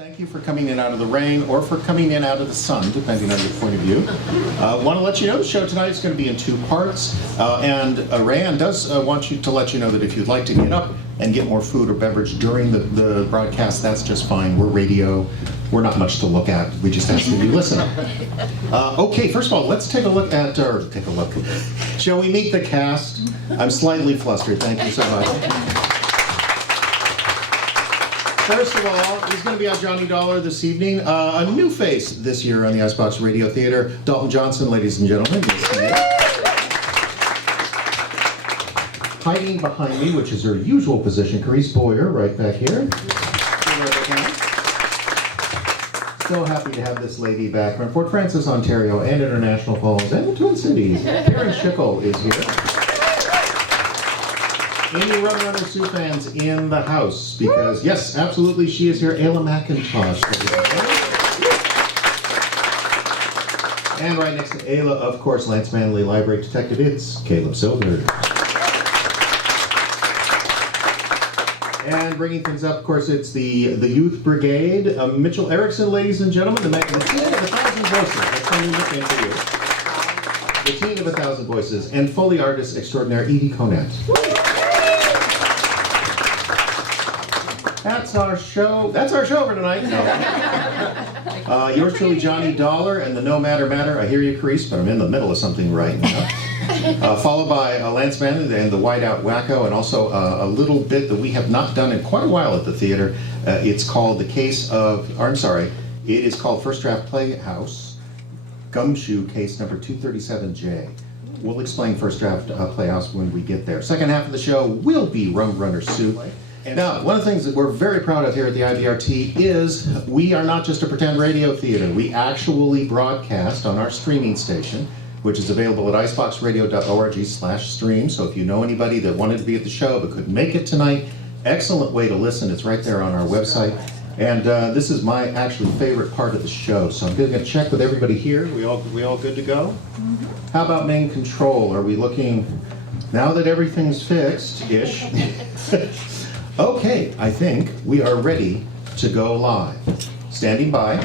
Thank you for coming in out of the rain or for coming in out of the sun, depending on your point of view. Want to let you know the show tonight is going to be in 2 parts. And Rayanne does want you to let you know that if you'd like to get up and get more food or beverage during the broadcast, that's just fine. We're radio. We're not much to look at. We just ask that you listen. Okay, first of all, let's take a look. Shall we meet the cast? I'm slightly flustered. Thank you so much. First of all, he's going to be on Johnny Dollar this evening. A new face this year on the Icebox Radio Theater. Dalton Johnson, ladies and gentlemen. Hiding behind me, which is her usual position, Carice Boyer, right back here. So happy to have this lady back from Fort Francis, Ontario, and International Falls, and the Twin Cities. Karen Schickel is here. Any Rum Runner Sioux fans in the house? Because, yes, absolutely, she is here. Ayla McIntosh. And right next to Ayla, of course, Lance Manley, Library Detective, it's Caleb Silver. And bringing things up, of course, it's the Youth Brigade. Mitchell Erickson, ladies and gentlemen, the Teen of 1,000 Voices. That's my new nickname for you. The Teen of 1,000 Voices. And Foley artist extraordinaire, Edie Conant. That's our show. That's our show for tonight. No. Yours truly, Johnny Dollar, and the No Matter Matter. I hear you, Carice, but I'm in the middle of something right now. Followed by Lance Manley and the Whiteout Wacko, and also a little bit that we have not done in quite a while at the theater. It's called The Case of, or I'm sorry, it is called First Draft Playhouse, Gumshoe Case number 237J. We'll explain First Draft Playhouse when we get there. Second half of the show will be Rum Runner Sioux. Now, one of the things that we're very proud of here at the IVRT is we are not just a pretend radio theater. We actually broadcast on our streaming station, which is available at iceboxradio.org/stream. So if you know anybody that wanted to be at the show but couldn't make it tonight, excellent way to listen. It's right there on our website. And this is my actually favorite part of the show. So I'm going to check with everybody here. We all good to go? Mm-hmm. How about main control? Are we looking, now that everything's fixed-ish? Okay, I think we are ready to go live. Standing by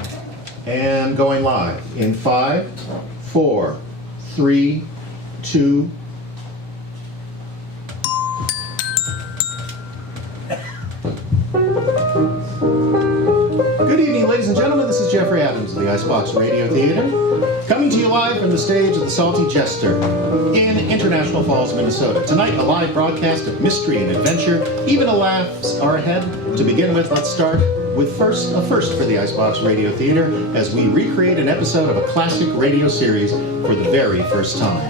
and going live in 5, 4, 3, 2. Good evening, ladies and gentlemen. This is Jeffrey Adams of the Icebox Radio Theater, coming to you live from the stage of the Salty Jester in International Falls, Minnesota. Tonight, a live broadcast of mystery and adventure. Even the laughs are ahead. To begin with, let's start with a first for the Icebox Radio Theater as we recreate an episode of a classic radio series for the very first time.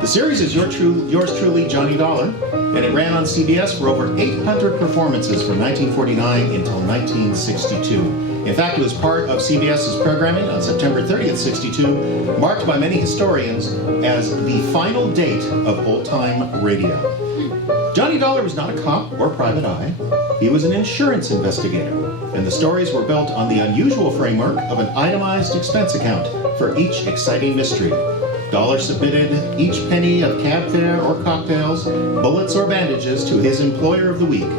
The series is yours truly, Johnny Dollar, and it ran on CBS for over 800 performances from 1949 until 1962. In fact, it was part of CBS's programming on September 30th, 62, marked by many historians as the final date of old-time radio. Johnny Dollar was not a cop or private eye. He was an insurance investigator, and the stories were built on the unusual framework of an itemized expense account for each exciting mystery. Dollar submitted each penny of cab fare or cocktails, bullets or bandages to his employer of the week,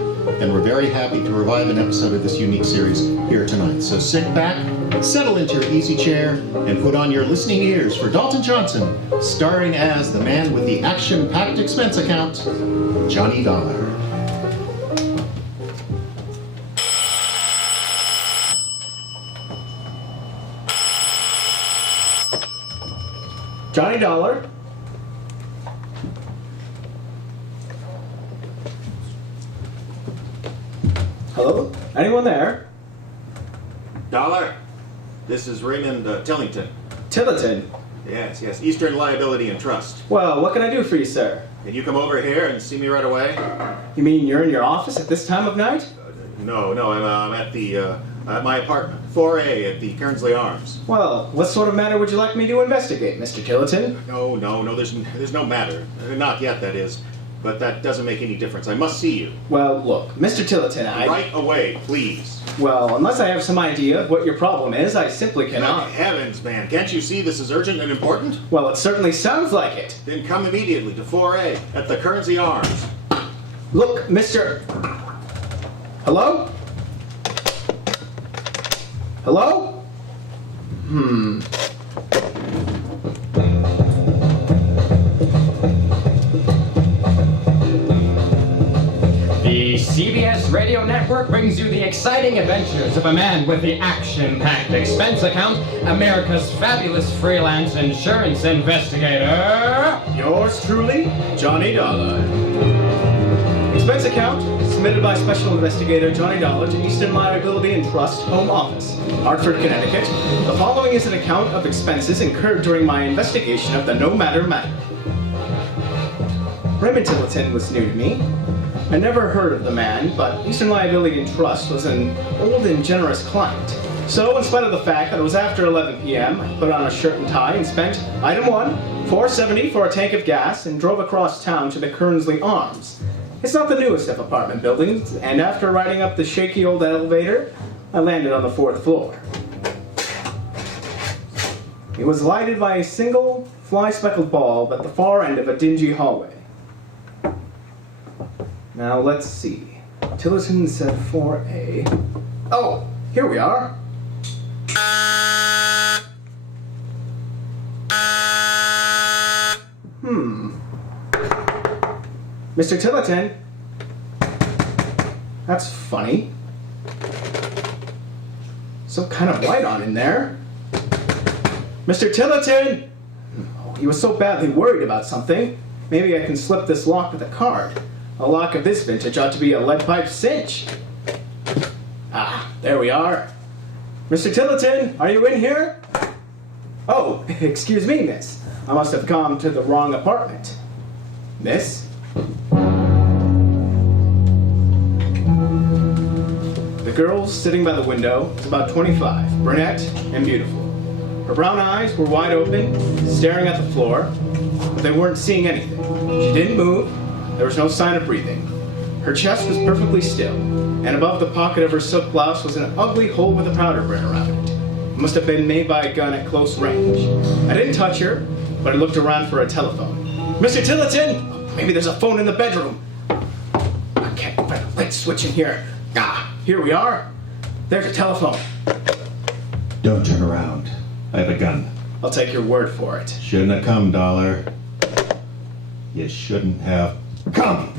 and we're very happy to revive an episode of this unique series here tonight. So sit back, settle into your easy chair, and put on your listening ears for Dalton Johnson, starring as the man with the action-packed expense account, Johnny Dollar. Johnny Dollar. Hello? Anyone there? Dollar, this is Raymond Tillington. Tillington? Yes, Eastern Liability and Trust. Well, what can I do for you, sir? Can you come over here and see me right away? You mean you're in your office at this time of night? No, I'm at my apartment, 4A at the Kernsley Arms. Well, what sort of matter would you like me to investigate, Mr. Tillington? No, there's no matter. Not yet, that is. But that doesn't make any difference. I must see you. Well, look, Mr. Tillington, Right away, please. Well, unless I have some idea of what your problem is, I simply cannot. Good heavens, man. Can't you see this is urgent and important? Well, it certainly sounds like it. Then come immediately to 4A at the Kernsley Arms. Look, Mr. Hello? Hello? The CBS Radio Network brings you the exciting adventures of a man with the action-packed expense account, America's fabulous freelance insurance investigator. Yours truly, Johnny Dollar. Expense account submitted by Special Investigator Johnny Dollar to Eastern Liability and Trust Home Office, Hartford, Connecticut. The following is an account of expenses incurred during my investigation of the No Matter matter. Raymond Tillotson was new to me. I never heard of the man, but Eastern Liability and Trust was an old and generous client. So, in spite of the fact that it was after 11 p.m., I put on a shirt and tie and spent, item 1, $4.70 for a tank of gas and drove across town to the Kernsley Arms. It's not the newest of apartment buildings, and after riding up the shaky old elevator, I landed on the 4th floor. It was lighted by a single, fly-speckled bulb at the far end of a dingy hallway. Now, let's see. Tillotson said 4A. Oh, here we are. Mr. Tillotson. That's funny. Some kind of light on in there. Mr. Tillotson! Oh, he was so badly worried about something. Maybe I can slip this lock with a card. A lock of this vintage ought to be a lead pipe cinch. Ah, there we are. Mr. Tillotson, are you in here? Oh, excuse me, miss. I must have come to the wrong apartment. Miss? The girl sitting by the window was about 25, brunette and beautiful. Her brown eyes were wide open, staring at the floor, but they weren't seeing anything. She didn't move. There was no sign of breathing. Her chest was perfectly still, and above the pocket of her silk blouse was an ugly hole with a powder burn around it. It must have been made by a gun at close range. I didn't touch her, but I looked around for a telephone. Mr. Tillotson! Maybe there's a phone in the bedroom. I can't find a light switch in here. Ah, here we are. There's a telephone. Don't turn around. I have a gun. I'll take your word for it. Shouldn't have come, Dollar. You shouldn't have come.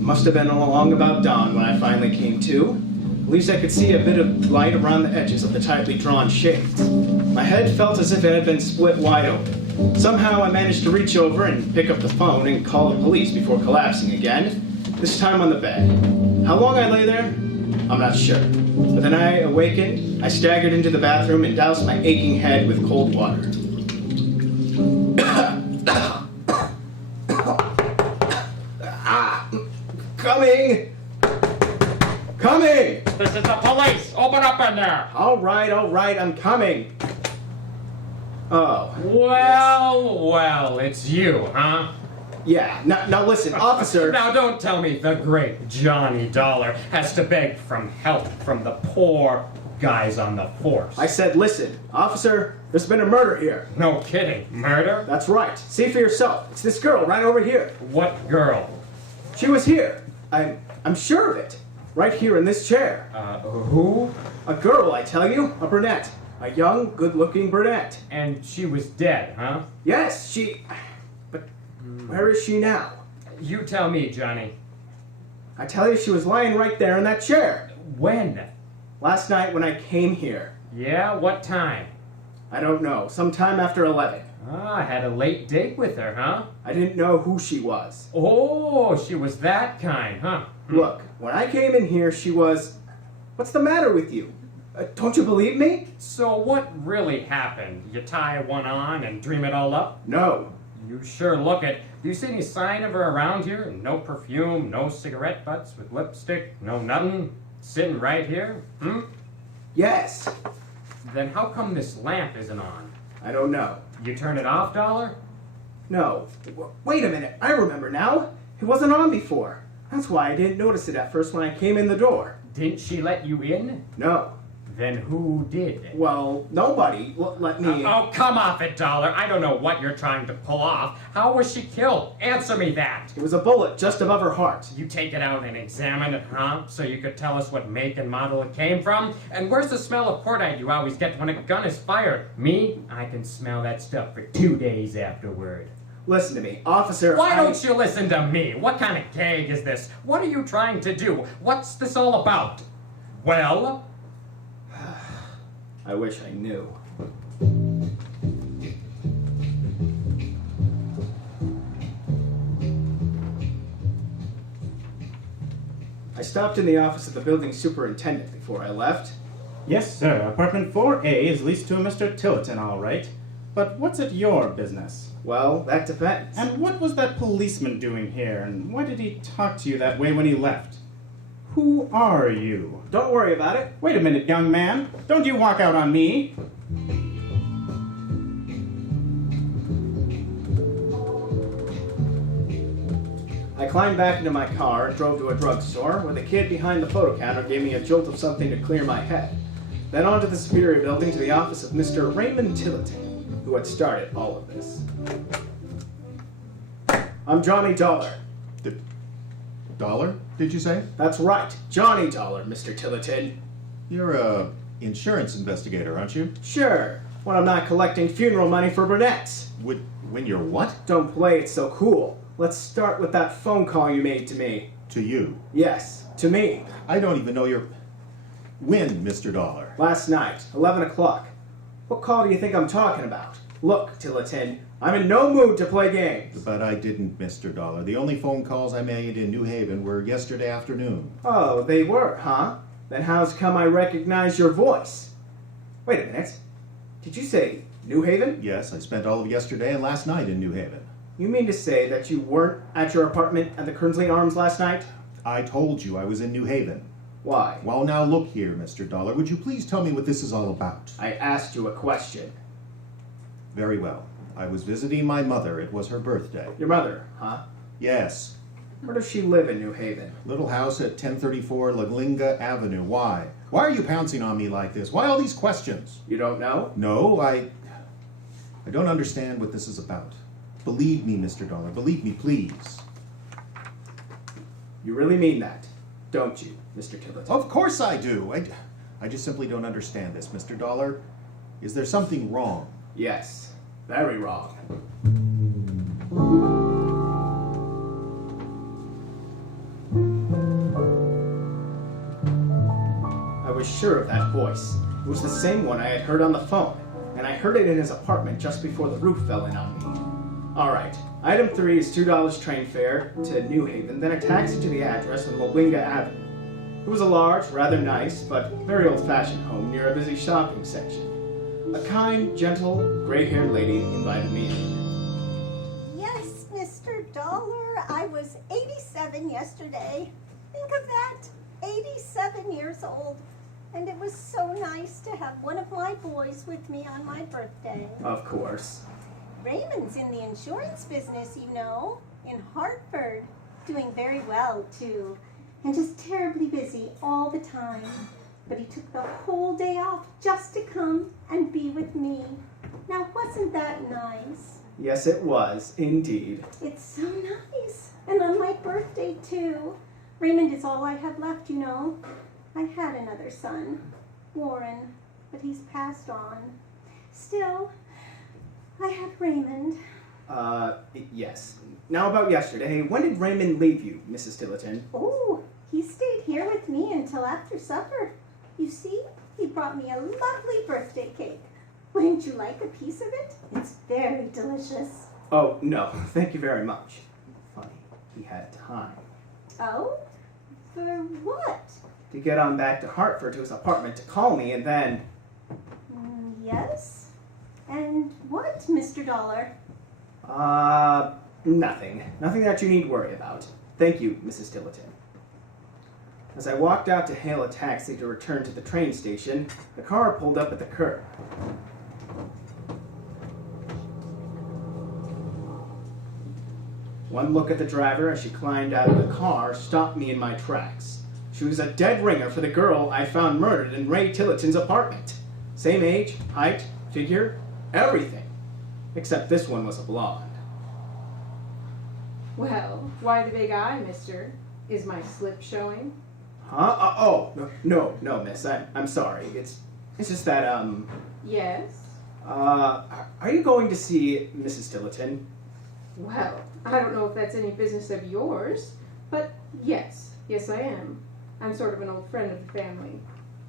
Must have been along about dawn when I finally came to. At least I could see a bit of light around the edges of the tightly drawn shades. My head felt as if it had been split wide open. Somehow I managed to reach over and pick up the phone and call the police before collapsing again, this time on the bed. How long I lay there? I'm not sure. But then I awakened, I staggered into the bathroom and doused my aching head with cold water. Coming! Coming! This is the police! Open up in there! All right, I'm coming. Oh. Well, it's you, huh? Yeah, now listen, officer. Now don't tell me the great Johnny Dollar has to beg from help from the poor guys on the force. I said, listen, officer, there's been a murder here. No kidding. Murder? That's right. See for yourself. It's this girl right over here. What girl? She was here. I'm sure of it. Right here in this chair. Who? A girl, I tell you. A brunette. A young, good-looking brunette. And she was dead, huh? Yes, But where is she now? You tell me, Johnny. I tell you, she was lying right there in that chair. When? Last night when I came here. Yeah, what time? I don't know. Sometime after 11. Ah, I had a late date with her, huh? I didn't know who she was. Oh, she was that kind, huh? Look, when I came in here, she was... What's the matter with you? Don't you believe me? So what really happened? You tie one on and dream it all up? No. You sure look it. Do you see any sign of her around here? No perfume, no cigarette butts with lipstick, no nothing? Sitting right here? Yes. Then how come this lamp isn't on? I don't know. You turn it off, Dollar? No. Wait a minute. I remember now. It wasn't on before. That's why I didn't notice it at first when I came in the door. Didn't she let you in? No. Then who did? Well, nobody. Let me... Oh, come off it, Dollar. I don't know what you're trying to pull off. How was she killed? Answer me that. It was a bullet just above her heart. You take it out and examine it, huh? So you could tell us what make and model it came from? And where's the smell of cordite you always get when a gun is fired? Me? I can smell that stuff for 2 days afterward. Listen to me, officer. Why don't you listen to me? What kind of gag is this? What are you trying to do? What's this all about? Well? I wish I knew. I stopped in the office of the building superintendent before I left. Yes, sir. Apartment 4A is leased to a Mr. Tillotson, all right. But what's it your business? Well, that depends. And what was that policeman doing here, and why did he talk to you that way when he left? Who are you? Don't worry about it. Wait a minute, young man. Don't you walk out on me. I climbed back into my car and drove to a drugstore where the kid behind the photo counter gave me a jolt of something to clear my head. Then on to the Superior Building to the office of Mr. Raymond Tillotson, who had started all of this. I'm Johnny Dollar. Dollar, did you say? That's right, Johnny Dollar, Mr. Tillotson. You're a insurance investigator, aren't you? Sure, when I'm not collecting funeral money for brunettes. When you're what? Don't play it so cool. Let's start with that phone call you made to me. To you. Yes, to me. I don't even know your... When, Mr. Dollar? Last night, 11 o'clock. What call do you think I'm talking about? Look, Tillotson, I'm in no mood to play games. But I didn't, Mr. Dollar. The only phone calls I made in New Haven were yesterday afternoon. Oh, they were, huh? Then how's come I recognize your voice? Wait a minute. Did you say New Haven? Yes, I spent all of yesterday and last night in New Haven. You mean to say that you weren't at your apartment at the Kernsley Arms last night? I told you I was in New Haven. Why? Well, now look here, Mr. Dollar. Would you please tell me what this is all about? I asked you a question. Very well. I was visiting my mother. It was her birthday. Your mother, huh? Yes. Where does she live in New Haven? Little house at 1034 Laglinga Avenue. Why? Why are you pouncing on me like this? Why all these questions? You don't know? No, I don't understand what this is about. Believe me, Mr. Dollar. Believe me, please. You really mean that, don't you, Mr. Tillotson? Of course I do. I just simply don't understand this, Mr. Dollar. Is there something wrong? Yes, very wrong. I was sure of that voice. It was the same one I had heard on the phone, and I heard it in his apartment just before the roof fell in on me. All right, item 3 is $2 train fare to New Haven, then a taxi to the address on Laglinga Avenue. It was a large, rather nice, but very old-fashioned home near a busy shopping section. A kind, gentle, gray-haired lady invited me in. Yes, Mr. Dollar, I was 87 yesterday. Think of that, 87 years old. And it was so nice to have one of my boys with me on my birthday. Of course. Raymond's in the insurance business, you know, in Hartford. Doing very well, too. And just terribly busy all the time. But he took the whole day off just to come and be with me. Now, wasn't that nice? Yes, it was, indeed. It's so nice. And on my birthday, too. Raymond is all I have left, you know. I had another son, Warren, but he's passed on. Still, I had Raymond. Yes. Now about yesterday, when did Raymond leave you, Mrs. Tillotson? Oh, he stayed here with me until after supper. You see, he brought me a lovely birthday cake. Wouldn't you like a piece of it? It's very delicious. Oh, no, thank you very much. Funny, he had time. Oh? For what? To get on back to Hartford to his apartment to call me, and then... Yes? And what, Mr. Dollar? Nothing. Nothing that you need worry about. Thank you, Mrs. Tillotson. As I walked out to hail a taxi to return to the train station, the car pulled up at the curb. One look at the driver as she climbed out of the car stopped me in my tracks. She She was a dead ringer for the girl I found murdered in Ray Tilleton's apartment. Same age, height, figure, everything. Except this one was a blonde. Well, why the big eye, mister? Is my slip showing? Huh? Oh, no, miss. I'm sorry. It's just that, Yes. are you going to see Mrs. Tilleton? Well, I don't know if that's any business of yours, but yes, I am. I'm sort of an old friend of the family.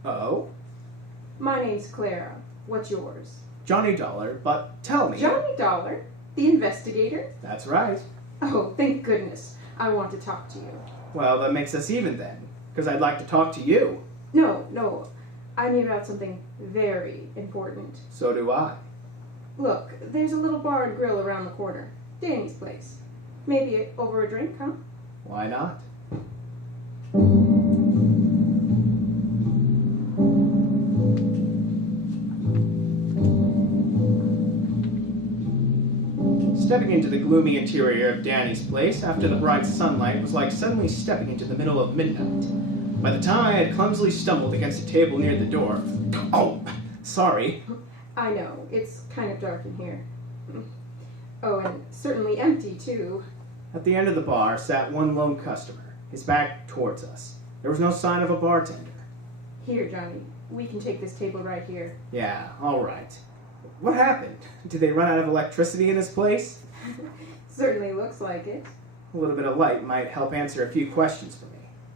Oh? My name's Clara. What's yours? Johnny Dollar, but tell me. Johnny Dollar? The investigator? That's right. Oh, thank goodness. I want to talk to you. Well, that makes us even then, because I'd like to talk to you. No. I mean about something very important. So do I. Look, there's a little bar and grill around the corner. Danny's place. Maybe over a drink, huh? Why not? Stepping into the gloomy interior of Danny's place after the bright sunlight was like suddenly stepping into the middle of midnight. By the time I had clumsily stumbled against a table near the door... Oh, sorry. I know, it's kind of dark in here. Oh, and certainly empty, too. At the end of the bar sat one lone customer, his back towards us. There was no sign of a bartender. Here, Johnny, we can take this table right here. Yeah, all right. What happened? Did they run out of electricity in this place? Certainly looks like it. A little bit of light might help answer a few questions for me.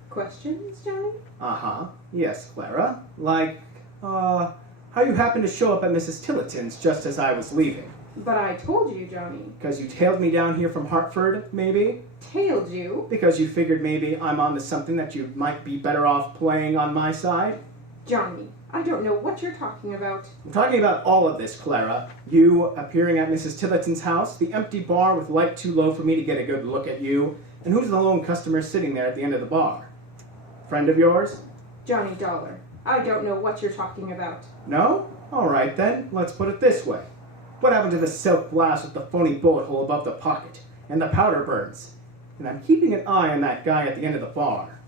Questions, Johnny? Uh-huh. Yes, Clara. Like, how you happened to show up at Mrs. Tilleton's just as I was leaving. But I told you, Johnny. Because you tailed me down here from Hartford, maybe? Tailed you? Because you figured maybe I'm onto something that you might be better off playing on my side? Johnny, I don't know what you're talking about. I'm talking about all of this, Clara. You appearing at Mrs. Tilleton's house, the empty bar with light too low for me to get a good look at you, and who's the lone customer sitting there at the end of the bar? Friend of yours? Johnny Dollar, I don't know what you're talking about. No? All right then, let's put it this way. What happened to the silk glass with the phony bullet hole above the pocket, and the powder burns? And I'm keeping an eye on that guy at the end of the bar.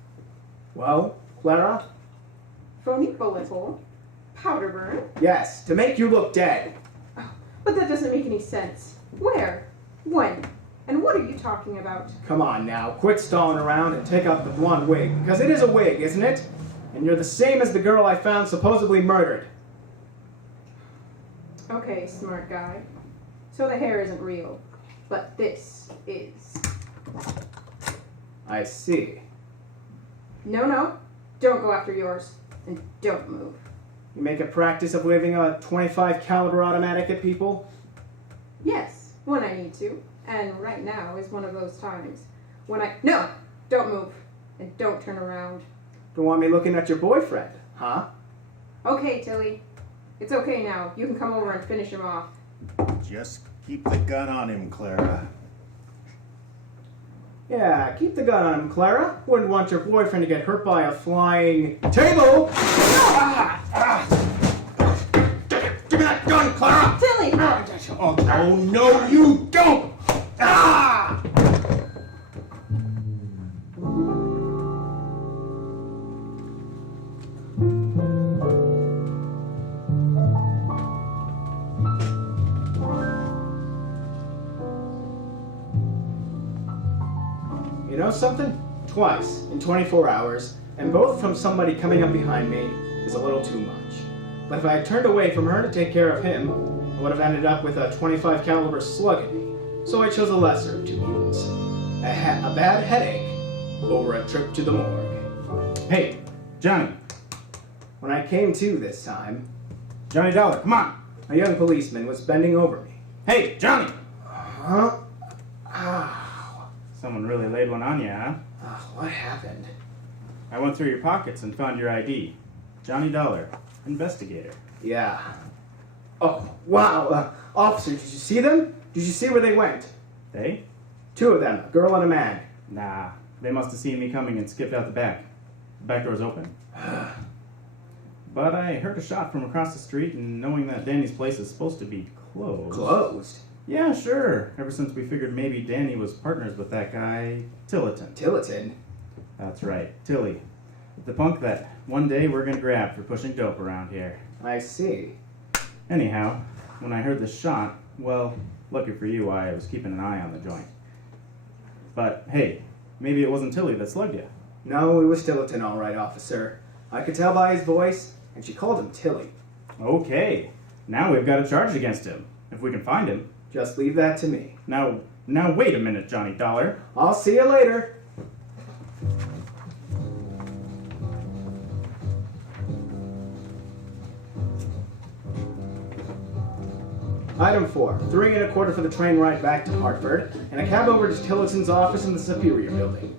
Well, Clara? Phony bullet hole? Powder burn? Yes, to make you look dead. Oh, but that doesn't make any sense. Where? When? And what are you talking about? Come on now, quit stalling around and take off the blonde wig, because it is a wig, isn't it? And you're the same as the girl I found supposedly murdered. Okay, smart guy. So the hair isn't real, but this is. I see. No, don't go after yours, and don't move. You make a practice of waving a .25 caliber automatic at people? Yes, when I need to, and right now is one of those times. No, don't move, and don't turn around. Don't want me looking at your boyfriend, huh? Okay, Tilly. It's okay now. You can come over and finish him off. Just keep the gun on him, Clara. Yeah, keep the gun on him, Clara. Wouldn't want your boyfriend to get hurt by a flying table. Give me that gun, Clara! Tilly! Oh, no, you don't! Ah! You know something? Twice in 24 hours, and both from somebody coming up behind me, is a little too much. But if I had turned away from her to take care of him, I would have ended up with a .25 caliber slug in me. So I chose a lesser of two evils. A bad headache over a trip to the morgue. Hey, Johnny. When I came to this time, Johnny Dollar, come on. a young policeman was bending over me. Hey, Johnny. Huh? Ow. Someone really laid one on you, huh? What happened? I went through your pockets and found your ID. Johnny Dollar, investigator. Yeah. Oh, wow. Officer, did you see them? Did you see where they went? They? Two of them, a girl and a man. Nah, they must have seen me coming and skipped out the back. The back door's open. But I heard a shot from across the street, and knowing that Danny's place is supposed to be closed. Closed? Yeah, sure. Ever since we figured maybe Danny was partners with that guy, Tilleton. Tilleton? That's right, Tilly. The punk that one day we're gonna grab for pushing dope around here. I see. Anyhow, when I heard the shot, well, lucky for you, I was keeping an eye on the joint. But hey, maybe it wasn't Tilly that slugged you. No, it was Tillotson, all right, officer. I could tell by his voice, and she called him Tilly. Okay, now we've got a charge against him, if we can find him. Just leave that to me. Now wait a minute, Johnny Dollar. I'll see you later. Item 4, 3 1/4 for the train ride back to Hartford, and a cab over to Tillotson's office in the Superior Building.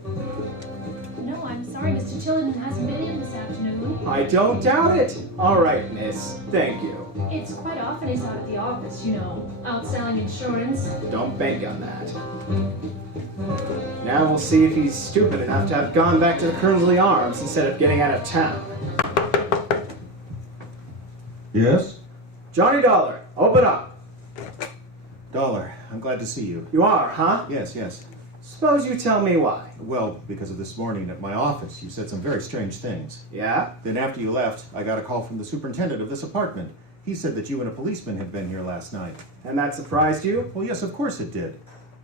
No, I'm sorry, Mr. Tillotson hasn't been in this afternoon. I don't doubt it. All right, miss. Thank you. It's quite often he's out at the office, you know, out selling insurance. Don't bank on that. Now we'll see if he's stupid enough to have gone back to the Kernsley Arms instead of getting out of town. Yes? Johnny Dollar, open up. Dollar, I'm glad to see you. You are, huh? Yes, yes. Suppose you tell me why. Well, because of this morning at my office, you said some very strange things. Yeah? Then after you left, I got a call from the superintendent of this apartment. He said that you and a policeman had been here last night. And that surprised you? Well, yes, of course it did.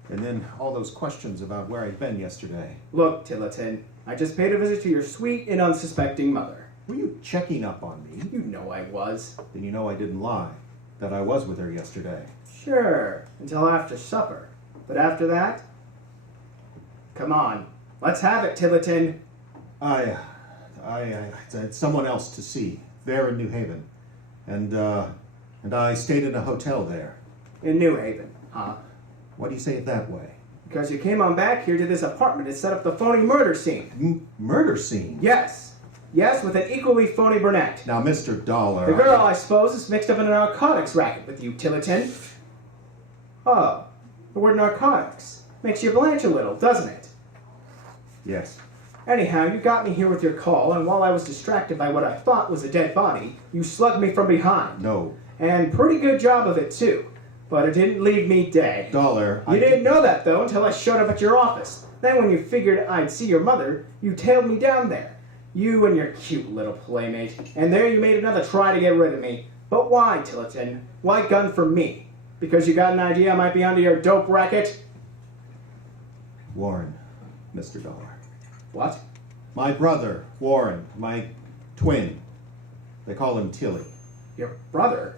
And then all those questions about where I'd been yesterday. Look, Tillotson, I just paid a visit to your sweet and unsuspecting mother. Were you checking up on me? You know I was. Then you know I didn't lie. That I was with her yesterday. Sure, until after supper. But after that? Come on, let's have it, Tillotson. I had someone else to see there in New Haven. And I stayed in a hotel there. In New Haven, huh? Why do you say it that way? Because you came on back here to this apartment and set up the phony murder scene. Murder scene? Yes. Yes, with an equally phony brunette. Now, Mr. Dollar... The girl, I suppose, is mixed up in a narcotics racket with you, Tillotson. Oh, the word narcotics makes you blanch a little, doesn't it? Yes. Anyhow, you got me here with your call, and while I was distracted by what I thought was a dead body, you slugged me from behind. No. And pretty good job of it, too. But it didn't leave me dead. Dollar, You didn't know that, though, until I showed up at your office. Then when you figured I'd see your mother, you tailed me down there. You and your cute little playmate. And there you made another try to get rid of me. But why, Tillotson? Why gun for me? Because you got an idea I might be under your dope racket? Warren, Mr. Dollar. What? My brother, Warren, my twin. They call him Tilly. Your brother?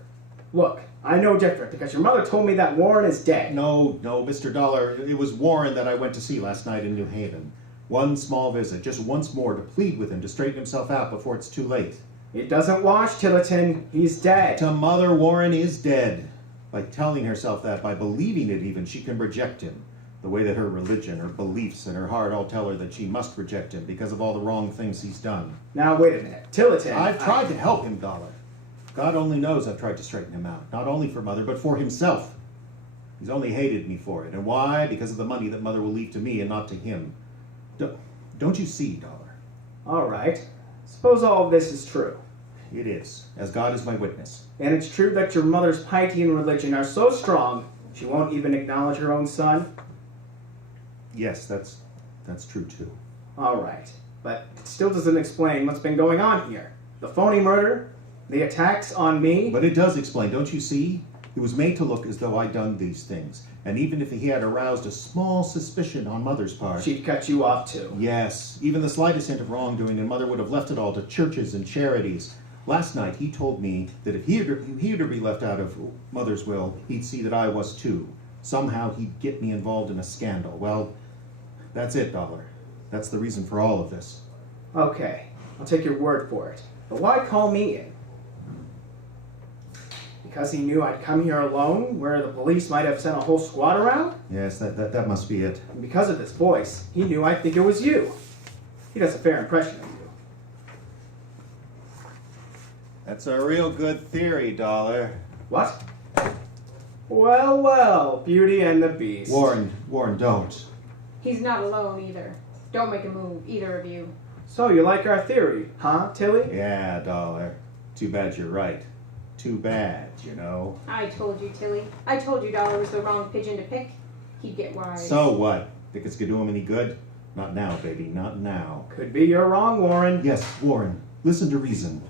Look, I know different because your mother told me that Warren is dead. No, Mr. Dollar. It was Warren that I went to see last night in New Haven. One small visit, just once more to plead with him to straighten himself out before it's too late. It doesn't wash, Tillotson. He's dead. To Mother, Warren is dead. By telling herself that, by believing it even, she can reject him. The way that her religion, her beliefs, and her heart all tell her that she must reject him because of all the wrong things he's done. Now, wait a minute. Tillotson. I've tried to help him, Dollar. God only knows I've tried to straighten him out. Not only for Mother, but for himself. He's only hated me for it. And why? Because of the money that Mother will leave to me and not to him. Don't you see, Dollar? All right. Suppose all of this is true. It is, as God is my witness. And it's true that your mother's piety and religion are so strong, she won't even acknowledge her own son? Yes, that's true too. All right. But it still doesn't explain what's been going on here. The phony murder, the attacks on me. But it does explain, don't you see? It was made to look as though I'd done these things. And even if he had aroused a small suspicion on Mother's part... She'd cut you off too. Yes, even the slightest hint of wrongdoing, and Mother would have left it all to churches and charities. Last night, he told me that if he were to be left out of Mother's will, he'd see that I was too. Somehow he'd get me involved in a scandal. Well, that's it, Dollar. That's the reason for all of this. Okay, I'll take your word for it. But why call me in? Because he knew I'd come here alone, where the police might have sent a whole squad around? Yes, that must be it. And because of this voice, he knew I'd think it was you. He does a fair impression of you. That's a real good theory, Dollar. What? Well, Beauty and the Beast. Warren, don't. He's not alone either. Don't make a move, either of you. So you like our theory, huh, Tilly? Yeah, Dollar. Too bad you're right. Too bad, you know. I told you, Tilly. I told you Dollar was the wrong pigeon to pick. He'd get wise. So what? Think it's gonna do him any good? Not now, baby, not now. Could be you're wrong, Warren. Yes, Warren, listen to reason.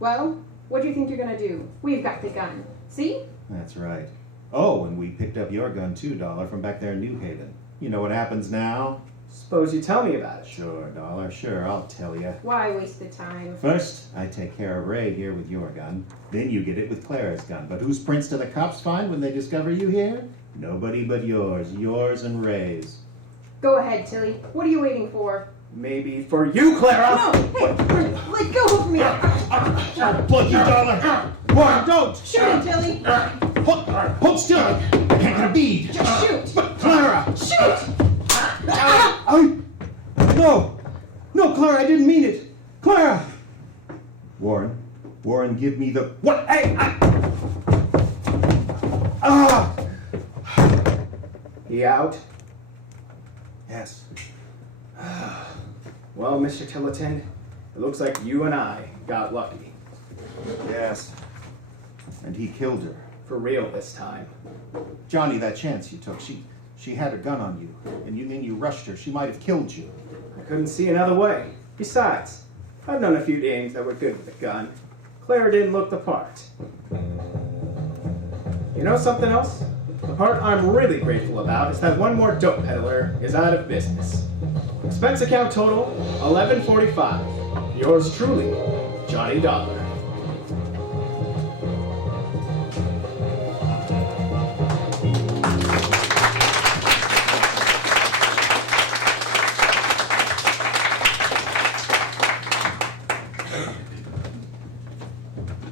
Well, what do you think you're gonna do? We've got the gun. See? That's right. Oh, and we picked up your gun too, Dollar, from back there in New Haven. You know what happens now? Suppose you tell me about it. Sure, Dollar, sure, I'll tell you. Why waste the time? First, I take care of Ray here with your gun. Then you get it with Clara's gun. But whose prints do the cops find when they discover you here? Nobody but yours and Ray's. Go ahead, Tilly. What are you waiting for? Maybe for you, Clara! No! Hey! Let go of me! Plug you, Dollar! Warren, don't! Shoot him, Tilly! Hold still! I can't get a bead! Just shoot! But Clara! Shoot! No, Clara, I didn't mean it! Clara! Warren, give me the... What? Hey! He out? Yes. Well, Mr. Tilleton, it looks like you and I got lucky. Yes. And he killed her. For real this time. Johnny, that chance you took, she had a gun on you, and then you rushed her. She might have killed you. I couldn't see another way. Besides, I've known a few dames that were good with a gun. Clara didn't look the part. You know something else? The part I'm really grateful about is that one more dope peddler is out of business. Expense account total, $11.45. Yours truly, Johnny Dollar.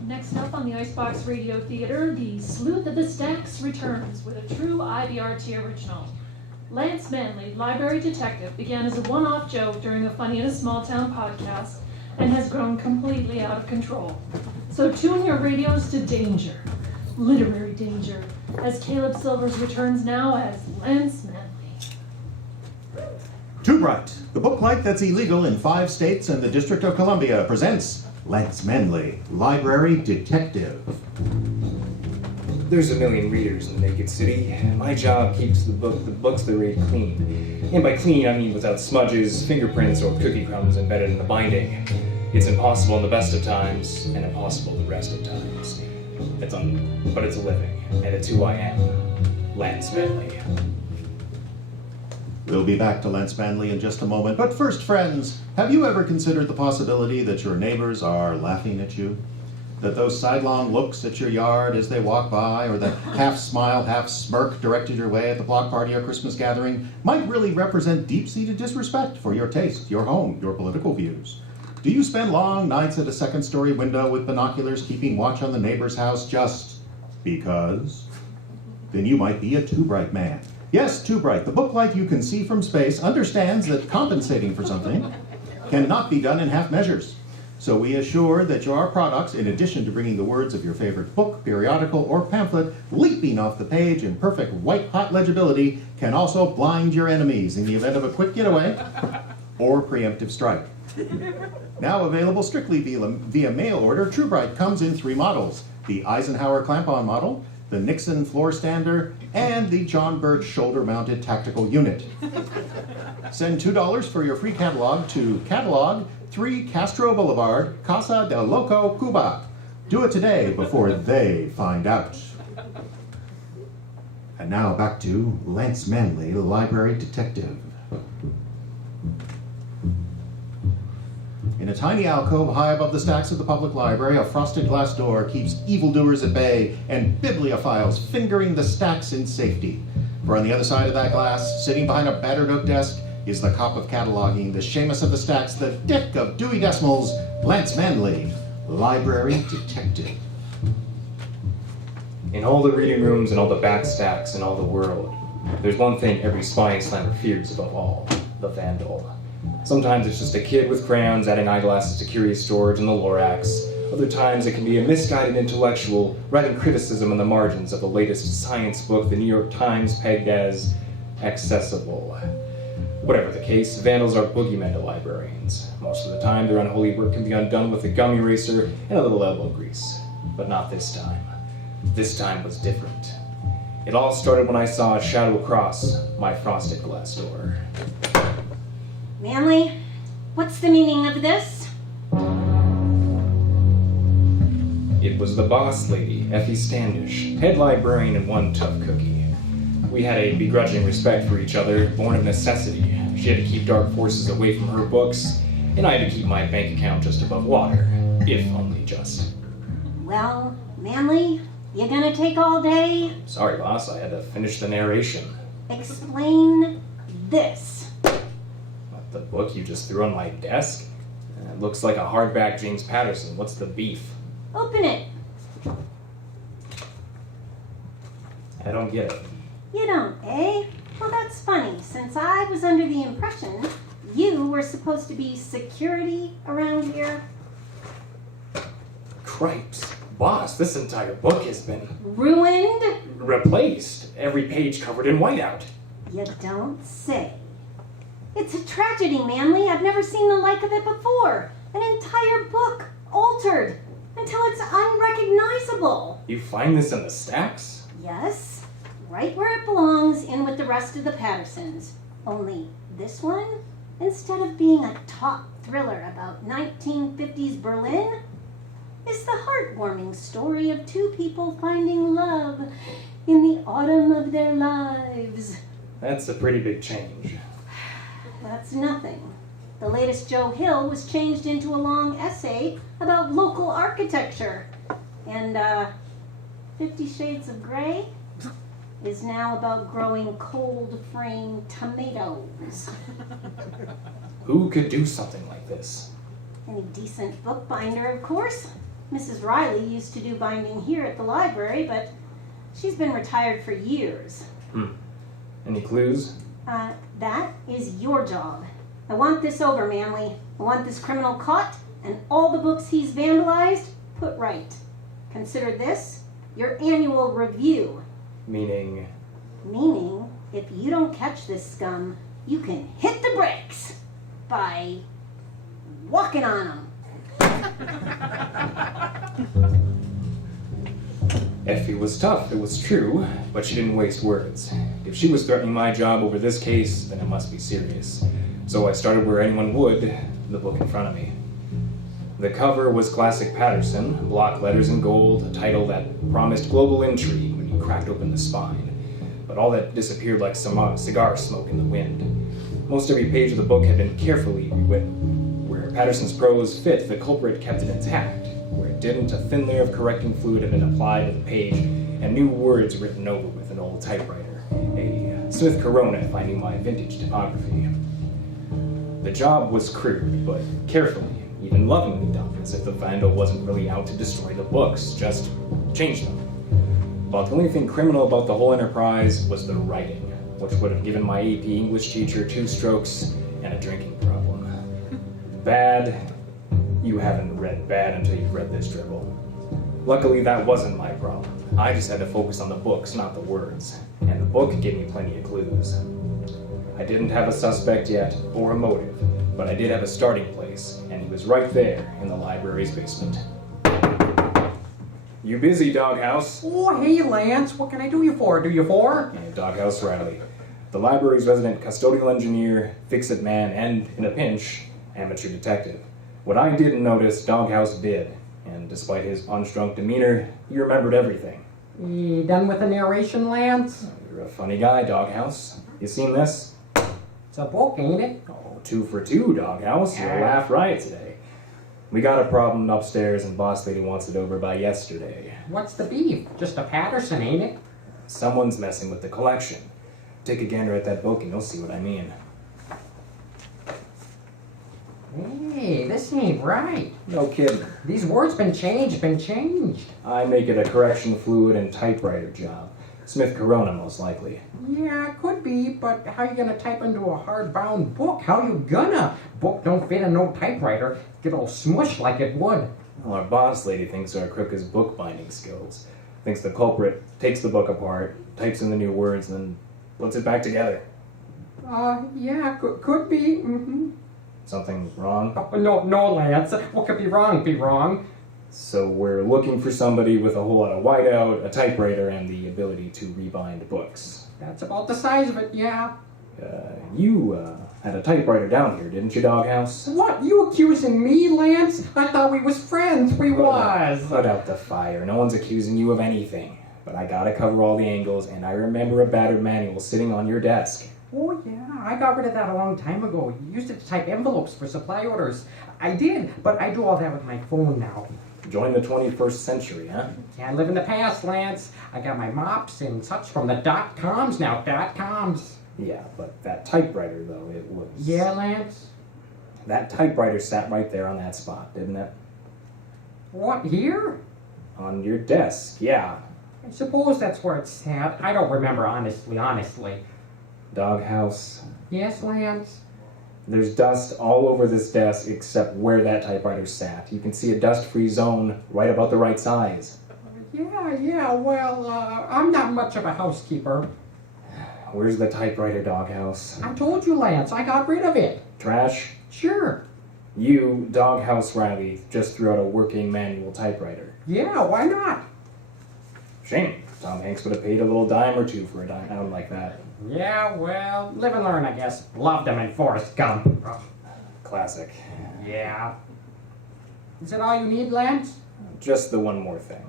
Next up on the Icebox Radio Theater, the Sleuth of the Stacks returns with a true IBRT original. Lance Manley, library detective, began as a one-off joke during a Funny in a Small Town podcast and has grown completely out of control. So tune your radios to danger, literary danger, as Caleb Silvers returns now as Lance Manley. Too Bright, the book light that's illegal in 5 states and the District of Columbia, presents Lance Manley, library detective. There's a million readers in the Naked City. My job keeps the books they read clean. And by clean, I mean without smudges, fingerprints, or cookie crumbs embedded in the binding. It's impossible in the best of times, and impossible the rest of times. But it's a living, and it's who I am. Lance Manley. We'll be back to Lance Manley in just a moment, but first, friends, have you ever considered the possibility that your neighbors are laughing at you? That those sidelong looks at your yard as they walk by, or that half smile, half smirk directed your way at the block party or Christmas gathering might really represent deep-seated disrespect for your taste, your home, your political views? Do you spend long nights at a second-story window with binoculars keeping watch on the neighbor's house just because? Then you might be a Too Bright man. Yes, Too Bright, the book light you can see from space, understands that compensating for something cannot be done in half measures. So we assure that your products, in addition to bringing the words of your favorite book, periodical, or pamphlet leaping off the page in perfect white-hot legibility, can also blind your enemies in the event of a quick getaway or preemptive strike. Now available strictly via mail order, Too Bright comes in 3 models: the Eisenhower clamp-on model, the Nixon floor stander, and the John Birch shoulder-mounted tactical unit. Send $2 for your free catalog to Catalog 3 Castro Boulevard, Casa del Loco, Cuba. Do it today before they find out. And now back to Lance Manley, library detective. In a tiny alcove high above the stacks of the public library, a frosted glass door keeps evildoers at bay and bibliophiles fingering the stacks in safety. For on the other side of that glass, sitting behind a battered oak desk, is the cop of cataloging, the Seamus of the stacks, the Dick of Dewey Decimals, Lance Manley, library detective. In all the reading rooms and all the back stacks in all the world, there's one thing every spying slammer fears above all: the vandal. Sometimes it's just a kid with crayons adding eyeglasses to curious storage in the Lorax. Other times it can be a misguided intellectual writing criticism on the margins of the latest science book the New York Times pegged as accessible. Whatever the case, vandals are boogeymen to librarians. Most of the time, their unholy work can be undone with a gum eraser and a little elbow grease. But not this time. This time was different. It all started when I saw a shadow across my frosted glass door. Manley, what's the meaning of this? It was the boss lady, Effie Standish, head librarian and one tough cookie. We had a begrudging respect for each other, born of necessity. She had to keep dark forces away from her books, and I had to keep my bank account just above water, if only just. Well, Manley, you gonna take all day? Sorry, boss, I had to finish the narration. Explain this. What, the book you just threw on my desk? It looks like a hardback James Patterson. What's the beef? Open it. I don't get it. You don't, eh? Well, that's funny, since I was under the impression you were supposed to be security around here. Cripes. Boss, this entire book has been Ruined? replaced. Every page covered in whiteout. You don't say. It's a tragedy, Manley. I've never seen the like of it before. An entire book altered until it's unrecognizable. You find this in the stacks? Yes, right where it belongs, in with the rest of the Pattersons. Only this one, instead of being a top thriller about 1950s Berlin, is the heartwarming story of two people finding love in the autumn of their lives. That's a pretty big change. That's nothing. The latest Joe Hill was changed into a long essay about local architecture. And 50 Shades of Grey is now about growing cold frame tomatoes. Who could do something like this? Any decent bookbinder, of course. Mrs. Riley used to do binding here at the library, but she's been retired for years. Any clues? That is your job. I want this over, Manley. I want this criminal caught and all the books he's vandalized put right. Consider this your annual review. Meaning? Meaning, if you don't catch this scum, you can hit the brakes by walking on them. Effie was tough, it was true, but she didn't waste words. If she was threatening my job over this case, then it must be serious. So I started where anyone would, the book in front of me. The cover was classic Patterson, block letters in gold, a title that promised global intrigue when you cracked open the spine. But all that disappeared like some cigar smoke in the wind. Most every page of the book had been carefully rewritten. Where Patterson's prose fit, the culprit kept it intact. Where it didn't, a thin layer of correcting fluid had been applied to the page, and new words written over with an old typewriter. A Smith Corona if I knew my vintage typography. The job was crude, but carefully, even lovingly done, as if the vandal wasn't really out to destroy the books, just change them. But the only thing criminal about the whole enterprise was the writing, which would have given my AP English teacher 2 strokes and a drinking problem. Bad. You haven't read bad until you've read this dribble. Luckily, that wasn't my problem. I just had to focus on the books, not the words. And the book gave me plenty of clues. I didn't have a suspect yet, or a motive, but I did have a starting place, and he was right there in the library's basement. You busy, Doghouse? Oh, hey, Lance. What can I do you for? Do you for? Yeah, Doghouse Riley. The library's resident custodial engineer, fix-it man, and, in a pinch, amateur detective. What I didn't notice, Doghouse did. And despite his punch-drunk demeanor, he remembered everything. You done with the narration, Lance? You're a funny guy, Doghouse. You seen this? It's a book, ain't it? Oh, 2 for 2, Doghouse. You'll laugh riot today. We got a problem upstairs and boss lady wants it over by yesterday. What's the beef? Just a Patterson, ain't it? Someone's messing with the collection. Take a gander at that book and you'll see what I mean. Hey, this ain't right. No kidding. These words been changed. I make it a correction fluid and typewriter job. Smith Corona, most likely. Yeah, could be, but how you gonna type into a hardbound book? How you gonna? Book don't fit in no typewriter. Get all smushed like it would. Well, our boss lady thinks our crook has bookbinding skills. Thinks the culprit takes the book apart, types in the new words, and then puts it back together. Yeah, could be. Mm-hmm. Something wrong? Oh, no, Lance. What could be wrong? Be wrong. So we're looking for somebody with a whole lot of whiteout, a typewriter, and the ability to rebind books. That's about the size of it, yeah. You had a typewriter down here, didn't you, Doghouse? What? You accusing me, Lance? I thought we was friends. We was. Put out the fire. No one's accusing you of anything. But I gotta cover all the angles, and I remember a battered manual sitting on your desk. Oh, yeah. I got rid of that a long time ago. You used it to type envelopes for supply orders. I did, but I do all that with my phone now. Join the 21st century, huh? Can't live in the past, Lance. I got my mops and such from the .coms now. .coms. Yeah, but that typewriter, though, it was... Yeah, Lance? That typewriter sat right there on that spot, didn't it? What, here? On your desk, yeah. I suppose that's where it's at. I don't remember, honestly. Doghouse, Yes, Lance? there's dust all over this desk except where that typewriter sat. You can see a dust-free zone right about the right size. Yeah, well, I'm not much of a housekeeper. Where's the typewriter, Doghouse? I told you, Lance, I got rid of it. Trash? Sure. You, Doghouse Riley, just threw out a working manual typewriter. Yeah, why not? Shame. Tom Hanks would have paid a little dime or two for a dime out like that. Yeah, well, live and learn, I guess. Loved him in Forrest Gump. Ugh. Classic. Yeah. Is that all you need, Lance? Just the one more thing.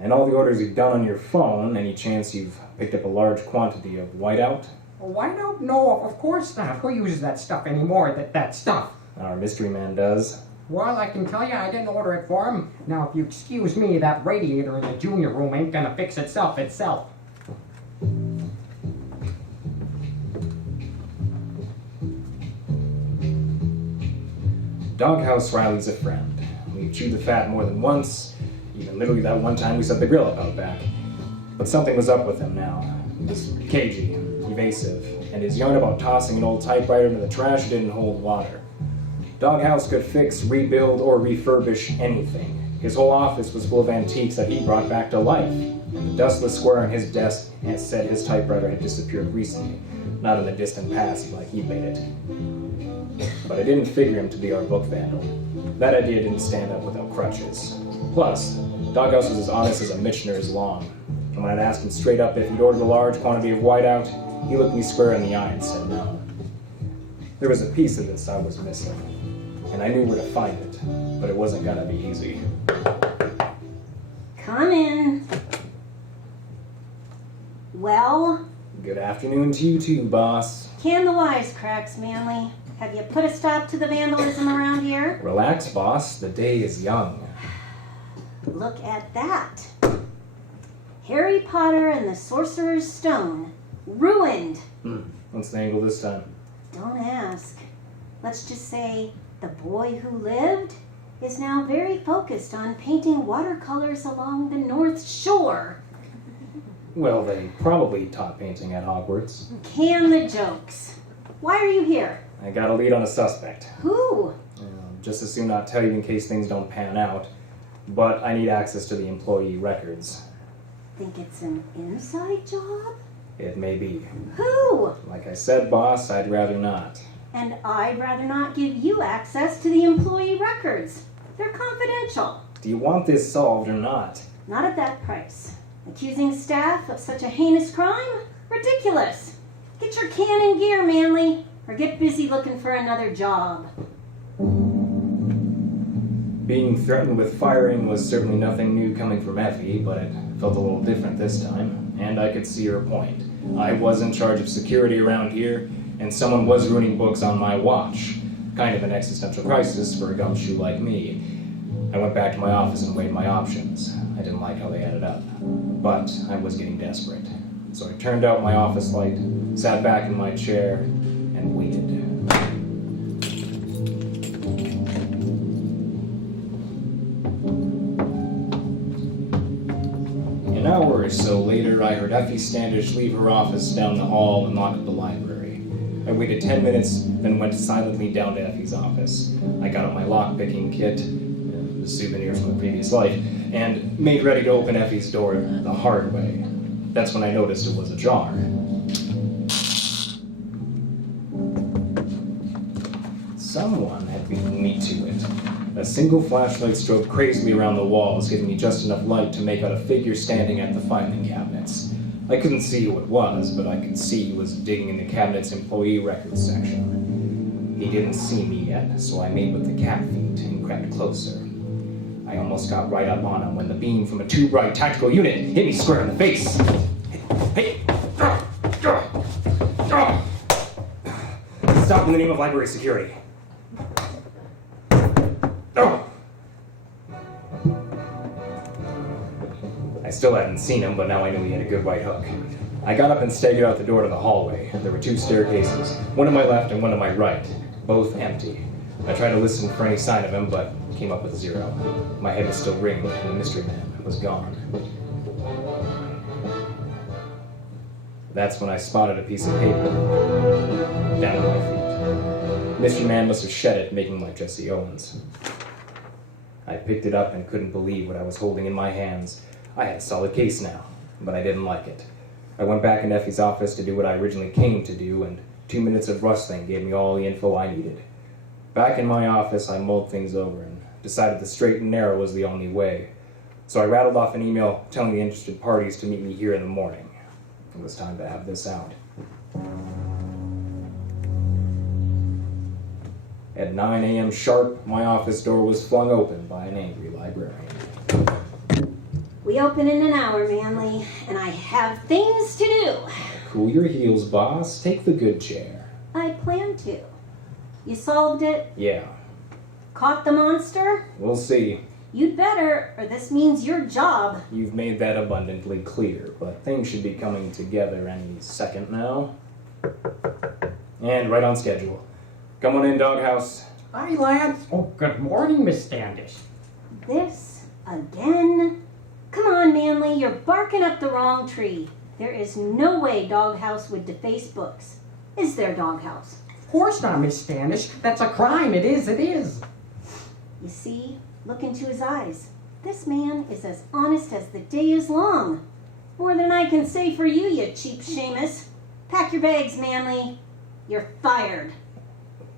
And all the orders you've done on your phone, any chance you've picked up a large quantity of whiteout? Why don't? No, of course not. Who uses that stuff anymore? That stuff? Our mystery man does. Well, I can tell you I didn't order it for him. Now, if you excuse me, that radiator in the junior room ain't gonna fix itself. Doghouse Riley's a friend. We chewed the fat more than once, even literally that one time we set the grill up out back. But something was up with him now. He was cagey, evasive, and his yarn about tossing an old typewriter into the trash didn't hold water. Doghouse could fix, rebuild, or refurbish anything. His whole office was full of antiques that he brought back to life. And the dustless square on his desk had said his typewriter had disappeared recently, not in the distant past like he made it. But I didn't figure him to be our book vandal. That idea didn't stand up without crutches. Plus, Doghouse was as honest as a Michener is long. And when I'd asked him straight up if he'd ordered a large quantity of whiteout, he looked me square in the eye and said no. There was a piece of this I was missing, and I knew where to find it, but it wasn't gonna be easy. Come in. Well, Good afternoon to you too, boss. can the wisecracks, Manly. Have you put a stop to the vandalism around here? Relax, boss. The day is young. Look at that. Harry Potter and the Sorcerer's Stone. Ruined. What's the angle this time? Don't ask. Let's just say the boy who lived is now very focused on painting watercolors along the North Shore. Well, they probably taught painting at Hogwarts. Can the jokes. Why are you here? I got a lead on a suspect. Who? Just as soon not tell you in case things don't pan out. But I need access to the employee records. Think it's an inside job? It may be. Who? Like I said, boss, I'd rather not. And I'd rather not give you access to the employee records. They're confidential. Do you want this solved or not? Not at that price. Accusing staff of such a heinous crime? Ridiculous. Get your Canon gear, Manly, or get busy looking for another job. Being threatened with firing was certainly nothing new coming from Effie, but it felt a little different this time, and I could see her point. I was in charge of security around here, and someone was ruining books on my watch. Kind of an existential crisis for a gumshoe like me. I went back to my office and weighed my options. I didn't like how they added up, but I was getting desperate. So I turned out my office light, sat back in my chair, and waited. An hour or so later, I heard Effie Standish leave her office down the hall and lock up the library. I waited 10 minutes, then went silently down to Effie's office. I got out my lock-picking kit, the souvenir from a previous life, and made ready to open Effie's door the hard way. That's when I noticed it was ajar. Someone had beaten me to it. A single flashlight strobed crazily around the walls, giving me just enough light to make out a figure standing at the filing cabinets. I couldn't see who it was, but I could see he was digging in the cabinet's employee records section. He didn't see me yet, so I made with the cat feet and crept closer. I almost got right up on him when the beam from a tube-right tactical unit hit me square in the face. Hey! Stop in the name of library security. I still hadn't seen him, but now I knew he had a good right hook. I got up and staggered out the door to the hallway. There were 2 staircases, one to my left and one to my right, both empty. I tried to listen for any sign of him, but came up with 0. My head was still ringing, and the mystery man was gone. That's when I spotted a piece of paper down at my feet. Mystery man must have shed it, making like Jesse Owens. I picked it up and couldn't believe what I was holding in my hands. I had a solid case now, but I didn't like it. I went back in Effie's office to do what I originally came to do, and 2 minutes of rustling gave me all the info I needed. Back in my office, I mulled things over and decided the straight and narrow was the only way. So I rattled off an email telling the interested parties to meet me here in the morning. It was time to have this out. At 9 a.m. sharp, my office door was flung open by an angry librarian. We open in an hour, Manly, and I have things to do. Cool your heels, boss. Take the good chair. I plan to. You solved it? Yeah, Caught the monster? we'll see. You'd better, or this means your job. You've made that abundantly clear, but things should be coming together any second now. And right on schedule. Come on in, doghouse. Hi, Lance. Oh, good morning, Miss Standish. This again? Come on, Manly, you're barking up the wrong tree. There is no way Doghouse would deface books. Is there, Doghouse? Of course not, Miss Standish. That's a crime. It is. You see? Look into his eyes. This man is as honest as the day is long. More than I can say for you, you cheap Seamus. Pack your bags, Manly. You're fired.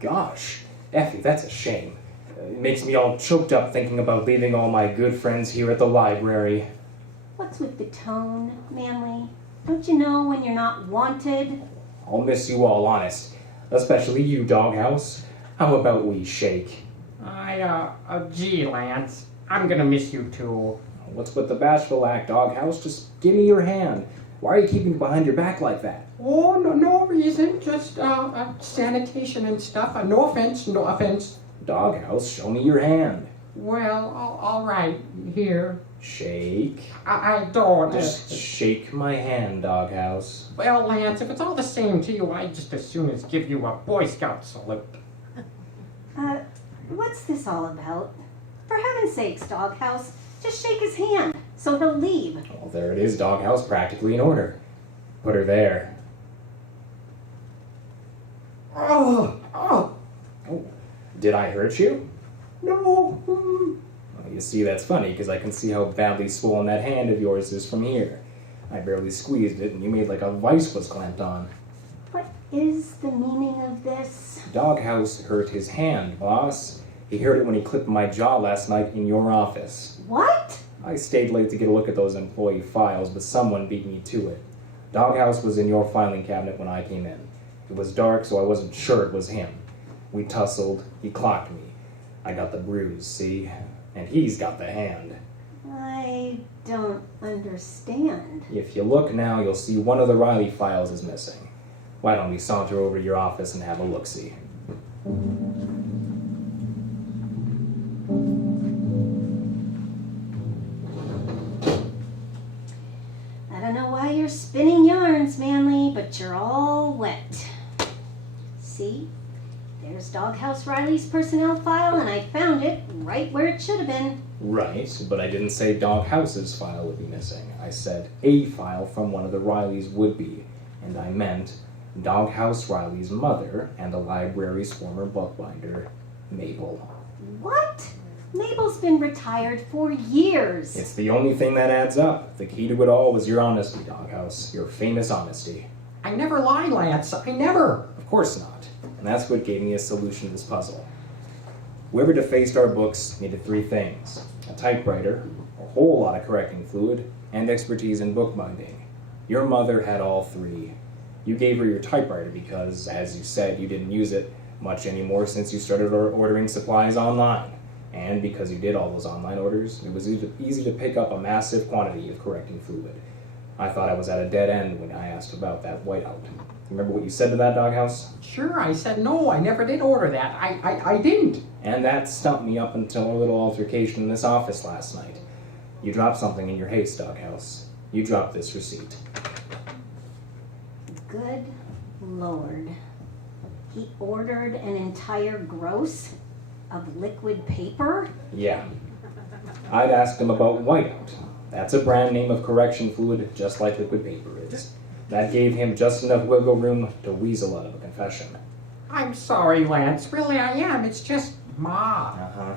Gosh, Effie, that's a shame. It makes me all choked up thinking about leaving all my good friends here at the library. What's with the tone, Manly? Don't you know when you're not wanted? I'll miss you all, honest. Especially you, doghouse. How about we shake? Gee, Lance. I'm gonna miss you too. What's with the bashful act, doghouse? Just give me your hand. Why are you keeping behind your back like that? Oh, no reason. Just, sanitation and stuff. No offense. Doghouse, show me your hand. Well, all right. Here. Shake. I don't. Just shake my hand, doghouse. Well, Lance, if it's all the same to you, I'd just as soon as give you a Boy Scout salute. What's this all about? For heaven's sakes, Doghouse, just shake his hand so he'll leave. Well, there it is, doghouse, practically in order. Put her there. Oh, Did I hurt you? no. Well, you see, that's funny, because I can see how badly swollen that hand of yours is from here. I barely squeezed it, and you made like a vice was clamped on. What is the meaning of this? Doghouse hurt his hand, boss. He hurt it when he clipped my jaw last night in your office. What? I stayed late to get a look at those employee files, but someone beat me to it. Doghouse was in your filing cabinet when I came in. It was dark, so I wasn't sure it was him. We tussled. He clocked me. I got the bruise, see? And he's got the hand. I don't understand. If you look now, you'll see one of the Riley files is missing. Why don't we saunter over to your office and have a look-see? I don't know why you're spinning yarns, Manly, but you're all wet. See? There's Doghouse Riley's personnel file, and I found it right where it should have been. Right, but I didn't say Doghouse's file would be missing. I said a file from one of the Rileys would be, and I meant Doghouse Riley's mother and the library's former bookbinder, Mabel. What? Mabel's been retired for years. It's the only thing that adds up. The key to it all was your honesty, Doghouse. Your famous honesty. I never lie, Lance. I never. Of course not. And that's what gave me a solution to this puzzle. Whoever defaced our books needed 3 things: a typewriter, a whole lot of correcting fluid, and expertise in bookbinding. Your mother had all three. You gave her your typewriter because, as you said, you didn't use it much anymore since you started ordering supplies online. And because you did all those online orders, it was easy to pick up a massive quantity of correcting fluid. I thought I was at a dead end when I asked about that whiteout. Remember what you said to that doghouse? Sure, I said no, I never did order that. I didn't. And that stumped me up until our little altercation in this office last night. You dropped something in your haste, doghouse. You dropped this receipt. Good Lord. He ordered an entire gross of liquid paper? Yeah. I'd asked him about whiteout. That's a brand name of correction fluid, just like liquid paper is. That gave him just enough wiggle room to weasel out of a confession. I'm sorry, Lance. Really, I am. It's just Ma. Uh-huh.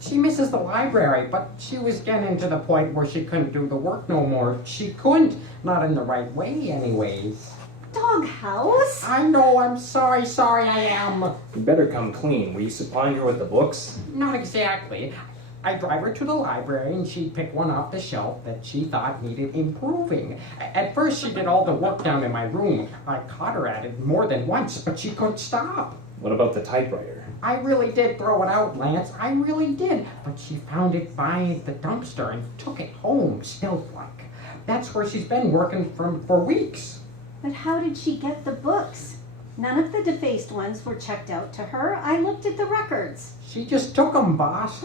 She misses the library, but she was getting to the point where she couldn't do the work no more. She couldn't. Not in the right way, anyways. Doghouse? I know, I'm sorry I am. You better come clean. Were you supplying her with the books? Not exactly. I drive her to the library and she'd pick one off the shelf that she thought needed improving. At first she did all the work down in my room. I caught her at it more than once, but she couldn't stop. What about the typewriter? I really did throw it out, Lance. I really did. But she found it by the dumpster and took it home, stealth-like. That's where she's been working for weeks. But how did she get the books? None of the defaced ones were checked out to her. I looked at the records. She just took them, boss.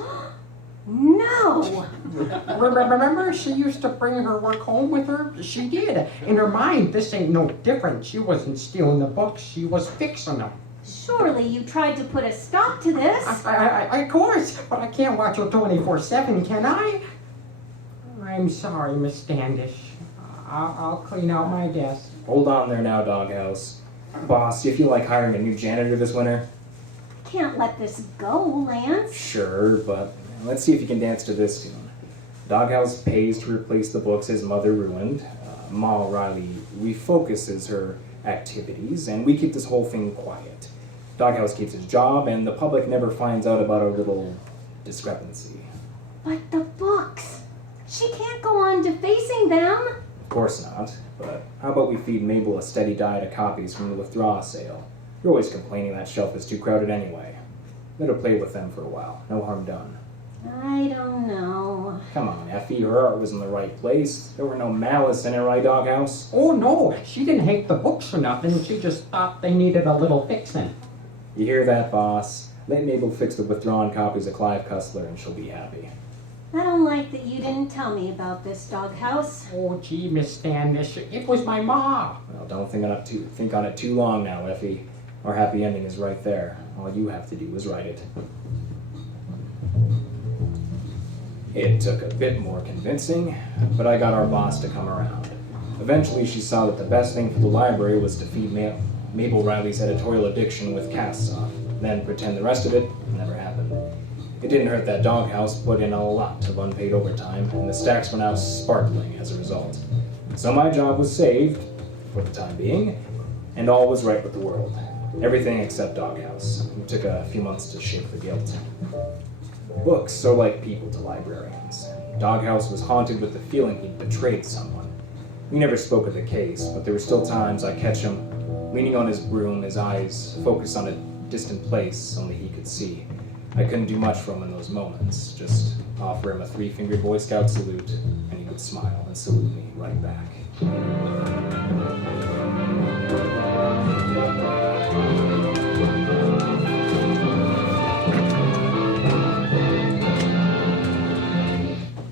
No! Remember, she used to bring her work home with her? She did. In her mind, this ain't no different. She wasn't stealing the books. She was fixing them. Surely you tried to put a stop to this. Of course, but I can't watch her 24/7, can I? I'm sorry, Miss Standish. I'll clean out my desk. Hold on there now, doghouse. Boss, you feel like hiring a new janitor this winter? Can't let this go, Lance. Sure, but let's see if you can dance to this tune. Doghouse pays to replace the books his mother ruined. Ma O'Reilly refocuses her activities, and we keep this whole thing quiet. Doghouse keeps his job, and the public never finds out about our little discrepancy. But the books. She can't go on defacing them. Of course not, but how about we feed Mabel a steady diet of copies from the withdrawal sale? You're always complaining that shelf is too crowded anyway. Let her play with them for a while. No harm done. I don't know. Come on, Effie. Her art was in the right place. There were no malice in her, right, doghouse? Oh, no, she didn't hate the books or nothing. She just thought they needed a little fixing. You hear that, boss? Let Mabel fix the withdrawn copies of Clive Cussler and she'll be happy. I don't like that you didn't tell me about this, Doghouse. Oh, gee, Miss Standish, it was my ma. Well, don't think on it too long now, Effie. Our happy ending is right there. All you have to do is write it. It took a bit more convincing, but I got our boss to come around. Eventually, she saw that the best thing for the library was to feed Mabel Riley's editorial addiction with casts off, then pretend the rest of it never happened. It didn't hurt that Doghouse put in a lot of unpaid overtime, and the stacks were now sparkling as a result. So my job was saved, for the time being, and all was right with the world. Everything except Doghouse. It took a few months to shake the guilt. Books are like people to librarians. Doghouse was haunted with the feeling he'd betrayed someone. We never spoke of the case, but there were still times I'd catch him leaning on his broom, his eyes focused on a distant place only he could see. I couldn't do much for him in those moments, just offer him a three-fingered Boy Scout salute, and he would smile and salute me right back.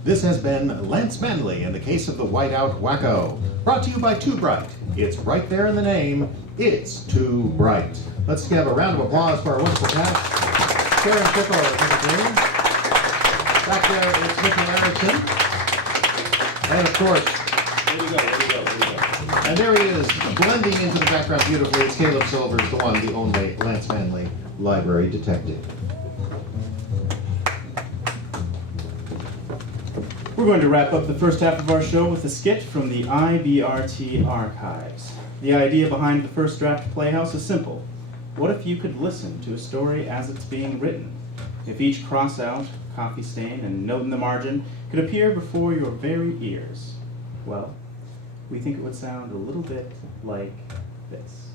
This has been Lance Manley in the case of the Whiteout Wacko. Brought to you by Too Bright. It's right there in the name. It's Too Bright. Let's give a round of applause for our wonderful cast. Karen Pickle is in the room. Back there is Nicky Erickson. And of course, and there he is, blending into the background beautifully. It's Caleb Silvers, the one, the only Lance Manley, library detective. We're going to wrap up the first half of our show with a skit from the IBRT archives. The idea behind the First Draft Playhouse is simple. What if you could listen to a story as it's being written? If each cross-out, coffee stain, and note in the margin could appear before your very ears? Well, we think it would sound a little bit like this.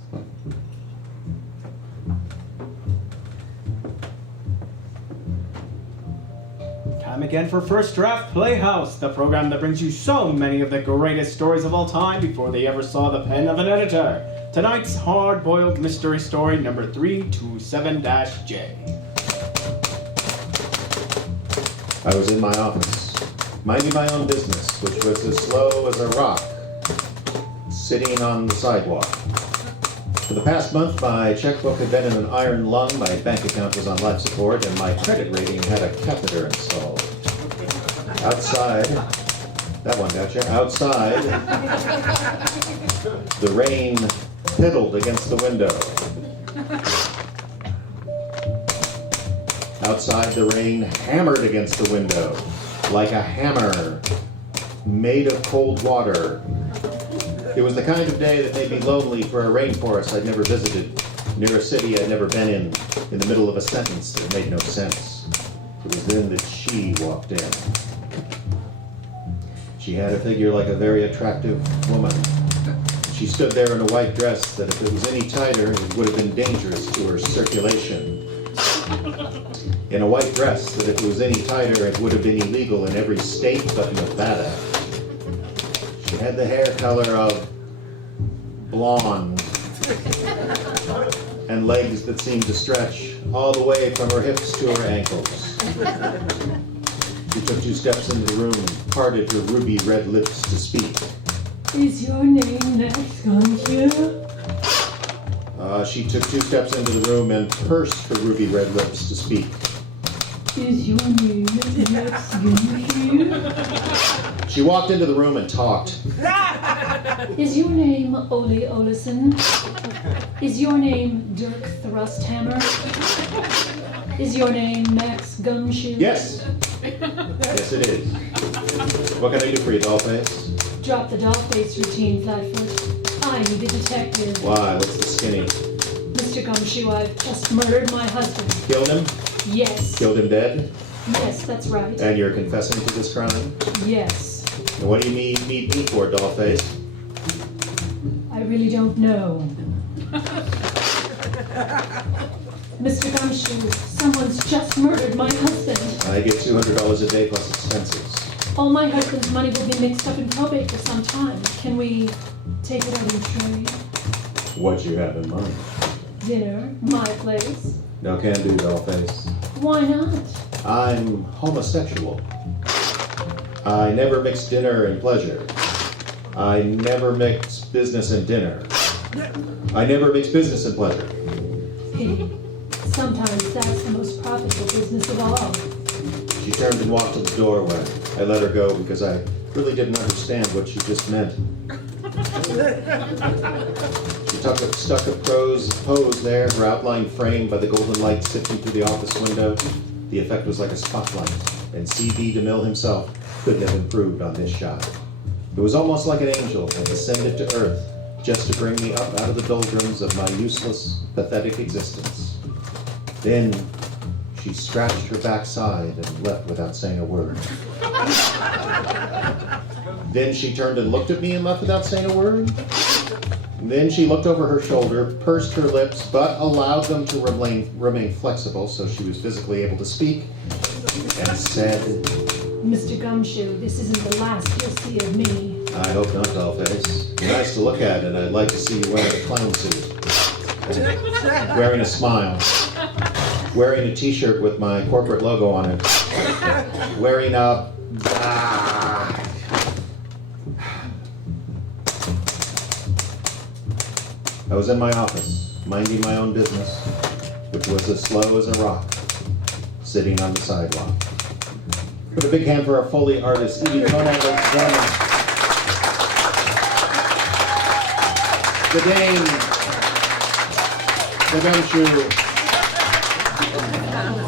Time again for First Draft Playhouse, the program that brings you so many of the greatest stories of all time before they ever saw the pen of an editor. Tonight's hard-boiled mystery story, number 327-J. I was in my office, minding my own business, which was as slow as a rock, sitting on the sidewalk. For the past month, my checkbook had been in an iron lung, my bank account was on life support, and my credit rating had a catheter installed. Outside, that one gotcha. Outside, the rain piddled against the window. Outside, the rain hammered against the window like a hammer made of cold water. It was the kind of day that made me lonely for a rainforest I'd never visited, near a city I'd never been in the middle of a sentence that made no sense. It was then that she walked in. She had a figure like a very attractive woman. She stood there in a white dress that if it was any tighter, it would have been dangerous to her circulation. In a white dress that if it was any tighter, it would have been illegal in every state but Nevada. She had the hair color of blonde and legs that seemed to stretch all the way from her hips to her ankles. She took 2 steps into the room and parted her ruby red lips to speak. Is your name Max Gumshoe? She took 2 steps into the room and pursed her ruby red lips to speak. Is your name Max Gumshoe? She walked into the room and talked. Is your name Ole Olesen? Is your name Dirk Thrusthammer? Is your name Max Gumshoe? Yes. Yes, it is. What can I do for you, Dollface? Drop the dollface routine, Flatfoot. I need a detective. Why? What's the skinny? Mr. Gumshoe, I've just murdered my husband. Killed him? Yes. Killed him dead? Yes, that's right. And you're confessing to this crime? Yes. And what do you need me for, Dollface? I really don't know. Mr. Gumshoe, someone's just murdered my husband. I get $200 a day plus expenses. All my husband's money will be mixed up in probate for some time. Can we take it out in trade? What you have in mind? Dinner, my place. No can do, Dollface. Why not? I'm homosexual. I never mix dinner and pleasure. I never mix business and dinner. I never mix business and pleasure. Pity. Sometimes that's the most profitable business of all. She turned and walked to the doorway. I let her go because I really didn't understand what she just meant. She stuck a pose there, her outline framed by the golden light sifting through the office window. The effect was like a spotlight, and C.B. DeMille himself couldn't have improved on this shot. It was almost like an angel had descended to earth just to bring me up out of the doldrums of my useless, pathetic existence. Then she scratched her backside and left without saying a word. Then she turned and looked at me and left without saying a word. Then she looked over her shoulder, pursed her lips, but allowed them to remain flexible so she was physically able to speak, and said, Mr. Gumshoe, this isn't the last you'll see of me. I hope not, Dollface. You're nice to look at, and I'd like to see you wearing a clown suit. Wearing a smile. Wearing a t-shirt with my corporate logo on it. Wearing a... I was in my office, minding my own business, which was as slow as a rock, sitting on the sidewalk. Put a big hand for our Foley artist, Edie Conrad. The Dane, the Gumshoe.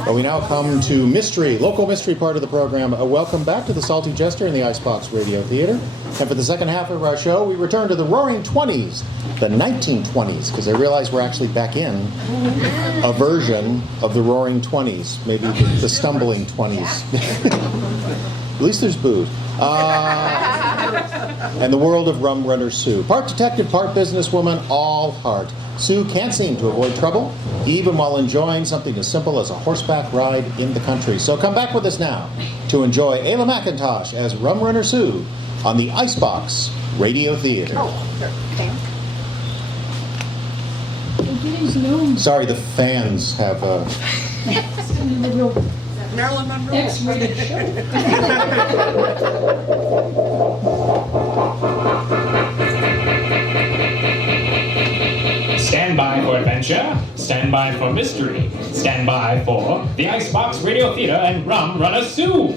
Well, we now come to mystery, local mystery part of the program. Welcome back to the Salty Jester in the Icebox Radio Theater. And for the second half of our show, we return to the Roaring 20s, the 1920s, because I realize we're actually back in a version of the Roaring 20s, maybe the Stumbling 20s. At least there's booze. and the world of Rum Runner Sue. Part detective, part businesswoman, all heart. Sue can't seem to avoid trouble, even while enjoying something as simple as a horseback ride in the country. So come back with us now to enjoy Ayla McIntosh as Rum Runner Sue on the Icebox Radio Theater. Sorry, the fans have Marilyn Monroe. X-rated show. Stand by for adventure, stand by for mystery, stand by for the Icebox Radio Theater and Rum Runner Sue.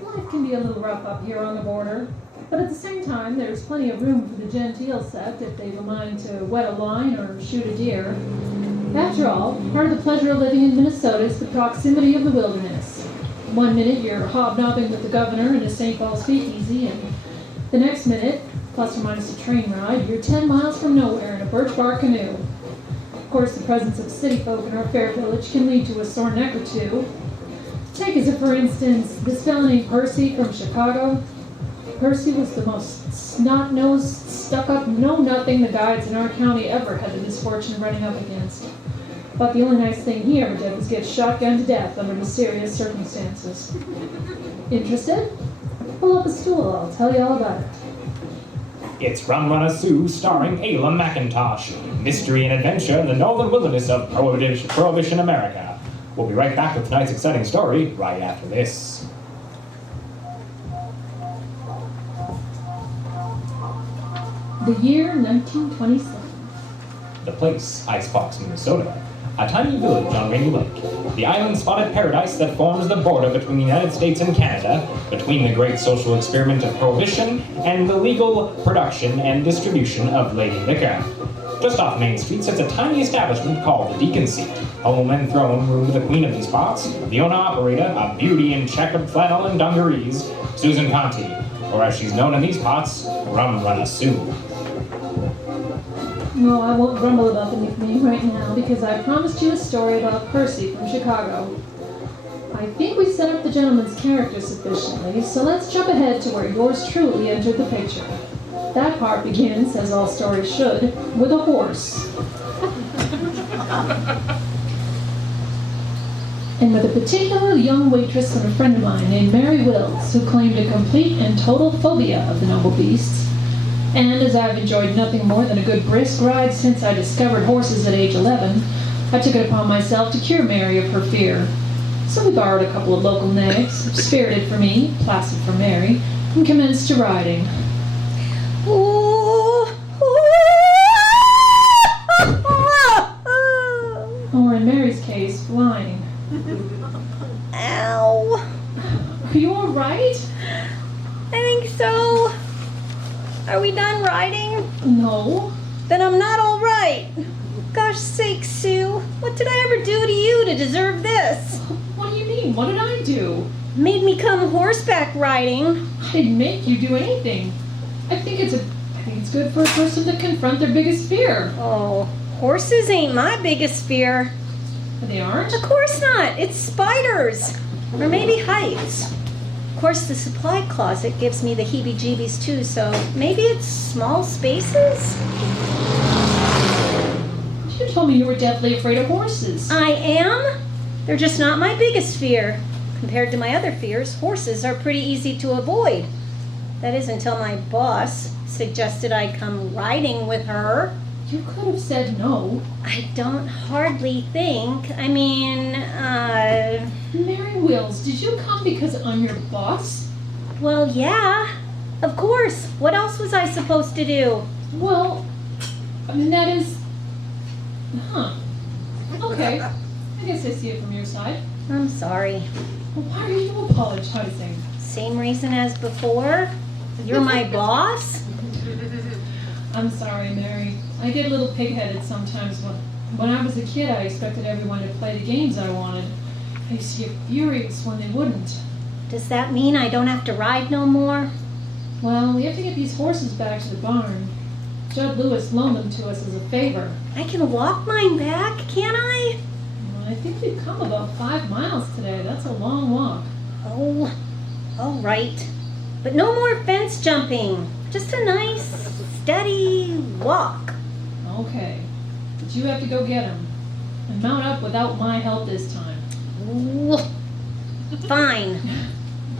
Life can be a little rough up here on the border, but at the same time, there's plenty of room for the genteel set if they've a mind to wet a line or shoot a deer. After all, part of the pleasure of living in Minnesota is the proximity of the wilderness. One minute you're hobnobbing with the governor in a St. Paul speakeasy, and the next minute, plus or minus a train ride, you're 10 miles from nowhere in a birch bark canoe. Of course, the presence of city folk in our fair village can lead to a sore neck or two. Take as a for instance, this fellow named Percy from Chicago. Percy was the most snot-nosed, stuck-up, know-nothing the guides in our county ever had the misfortune of running up against. But the only nice thing he ever did was get shotgunned to death under mysterious circumstances. Interested? Pull up a stool, I'll tell you all about it. It's Rum Runner Sue starring Ayla McIntosh. Mystery and adventure in the northern wilderness of Prohibition America. We'll be right back with tonight's exciting story right after this. The year 1927. The place, Icebox, Minnesota. A tiny village on Rainy Lake. The island-spotted paradise that forms the border between the United States and Canada, between the great social experiment of Prohibition and the legal production and distribution of lady liquor. Just off Main Street sits a tiny establishment called the Deacon Seat, home and throne room to the queen of these parts, the owner-operator, a beauty in checkered flannel and dungarees, Susan Conti, or as she's known in these parts, Rum Runner Sue. No, I won't grumble about the nickname right now because I promised you a story about Percy from Chicago. I think we set up the gentleman's character sufficiently, so let's jump ahead to where yours truly entered the picture. That part begins, as all stories should, with a horse. And with a particular young waitress and a friend of mine named Mary Wills, who claimed a complete and total phobia of the noble beasts. And as I've enjoyed nothing more than a good brisk ride since I discovered horses at age 11, I took it upon myself to cure Mary of her fear. So we borrowed a couple of local nags, spirited for me, placid for Mary, and commenced to riding. Or in Mary's case, flying. Ow. Are you all right? I think so. Are we done riding? No. Then I'm not all right. Gosh sakes, Sue. What did I ever do to you to deserve this? What do you mean? What did I do? Made me come horseback riding. I didn't make you do anything. I think it's good for a person to confront their biggest fear. Oh, horses ain't my biggest fear. They aren't? Of course not. It's spiders. Or maybe heights. Of course, the supply closet gives me the heebie-jeebies too, so maybe it's small spaces? You told me you were deathly afraid of horses. I am? They're just not my biggest fear. Compared to my other fears, horses are pretty easy to avoid. That is until my boss suggested I come riding with her. You could have said no. I don't hardly think. I mean, Mary Wills, did you come because I'm your boss? well, yeah. Of course. What else was I supposed to do? Well, I mean, that is... Huh. Okay. I guess I see it from your side. I'm sorry. Well, why are you apologizing? Same reason as before? You're my boss? I'm sorry, Mary. I get a little pig-headed sometimes. When I was a kid, I expected everyone to play the games I wanted. I used to get furious when they wouldn't. Does that mean I don't have to ride no more? Well, we have to get these horses back to the barn. Judd Lewis loaned them to us as a favor. I can walk mine back, can't I? I I think we've come about 5 miles today. That's a long walk. Oh, all right. But no more fence jumping. Just a nice, steady walk. Okay. But you have to go get him. And mount up without my help this time. Ooh, fine.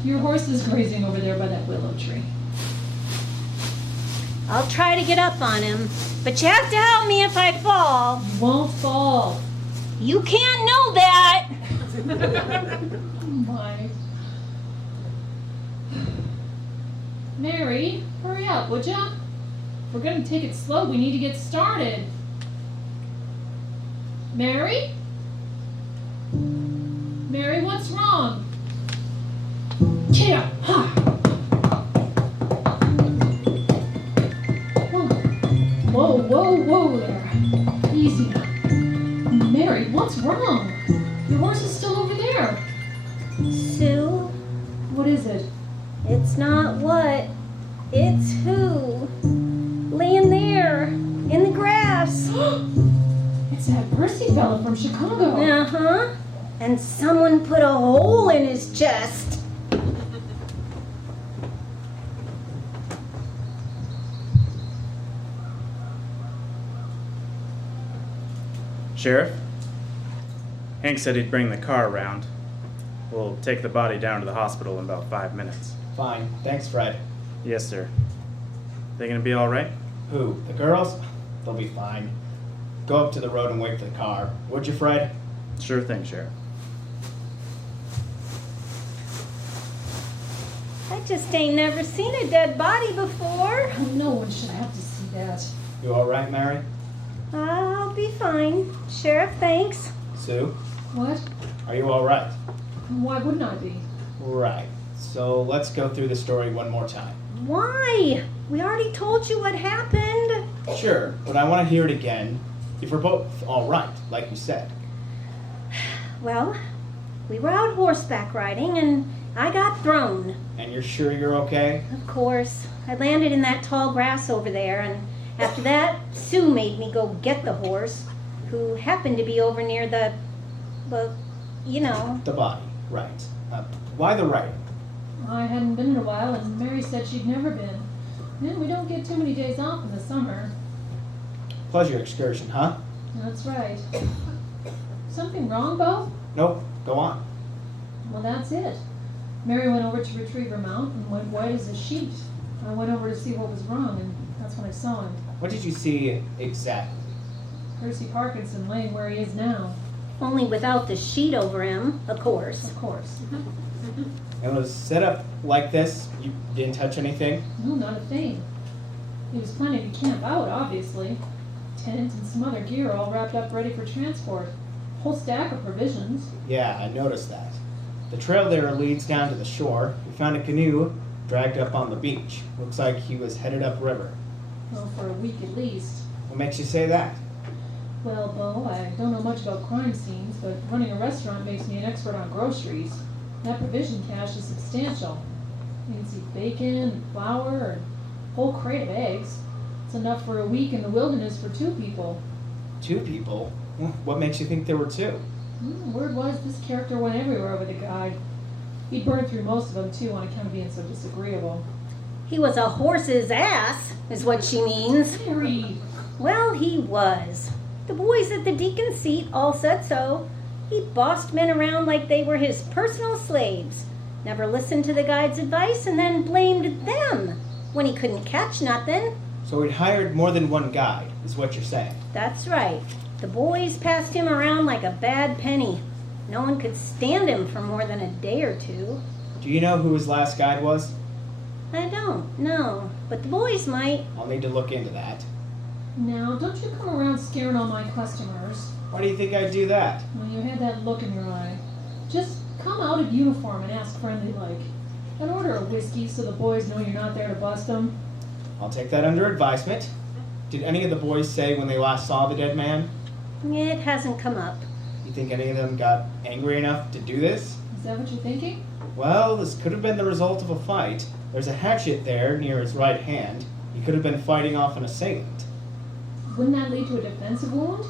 Your horse is grazing over there by that willow tree. I'll try to get up on him, but you have to help me if I fall. You won't fall. You can't know that. My. Mary, hurry up, would ya? If we're gonna take it slow, we need to get started. Mary? Mary, what's wrong? Yeah. Ha. Whoa, whoa, whoa there. Easy now. Mary, what's wrong? Your horse is still over there. Sue, What is it? it's not what, it's who. Laying there, in the grass. It's that Percy fella from Chicago. Uh-huh. And someone put a hole in his chest. Sheriff? Hank said he'd bring the car around. We'll take the body down to the hospital in about 5 minutes. Fine. Thanks, Fred. Yes, sir. They gonna be all right? Who? The girls? They'll be fine. Go up to the road and wait for the car. Would you, Fred? Sure thing, Sheriff. I just ain't never seen a dead body before. No one should have to see that. You all right, Mary? I'll be fine. Sheriff, thanks. Sue? What? Are you all right? Why wouldn't I be? Right. So let's go through the story one more time. Why? We already told you what happened. Sure, but I want to hear it again. If we're both all right, like you said. Well, we were out horseback riding and I got thrown. And you're sure you're okay? Of course. I landed in that tall grass over there, and after that, Sue made me go get the horse, who happened to be over near the, well, you know. The body, right. Why the writing? I hadn't been in a while, and Mary said she'd never been. And we don't get too many days off in the summer. Pleasure excursion, huh? That's right. Something wrong, Bo? Nope, go on. Well, that's it. Mary went over to retrieve her mount and went white as a sheet. I went over to see what was wrong, and that's when I saw him. What did you see exactly? Percy Parkinson laying where he is now. Only without the sheet over him, of course. Of course. It was set up like this? You didn't touch anything? No, not a thing. He was planning to camp out, obviously. Tent and some other gear all wrapped up ready for transport. Whole stack of provisions. Yeah, I noticed that. The trail there leads down to the shore. We found a canoe dragged up on the beach. Looks like he was headed upriver. Well, for a week at least. What makes you say that? Well, Bo, I don't know much about crime scenes, but running a restaurant makes me an expert on groceries. That provision cache is substantial. You can see bacon and flour and a whole crate of eggs. It's enough for a week in the wilderness for 2 people. 2 people? What makes you think there were 2? Word was this character went everywhere with a guide. He burned through most of them, too, on account of being so disagreeable. He was a horse's ass, is what she means. Mary! Well, he was. The boys at the deacon's seat all said so. He bossed men around like they were his personal slaves. Never listened to the guide's advice and then blamed them when he couldn't catch nothing. So he'd hired more than one guide, is what you're saying. That's right. The boys passed him around like a bad penny. No one could stand him for more than a day or 2. Do you know who his last guide was? I don't know, but the boys might. I'll need to look into that. Now, don't you come around scaring all my customers. Why do you think I'd do that? When you had that look in your eye. Just come out of uniform and ask friendly like. And order a whiskey so the boys know you're not there to bust them. I'll take that under advisement. Did any of the boys say when they last saw the dead man? It hasn't come up. You think any of them got angry enough to do this? Is that what you're thinking? Well, this could have been the result of a fight. There's a hatchet there near his right hand. He could have been fighting off an assailant. Wouldn't that lead to a defensive wound?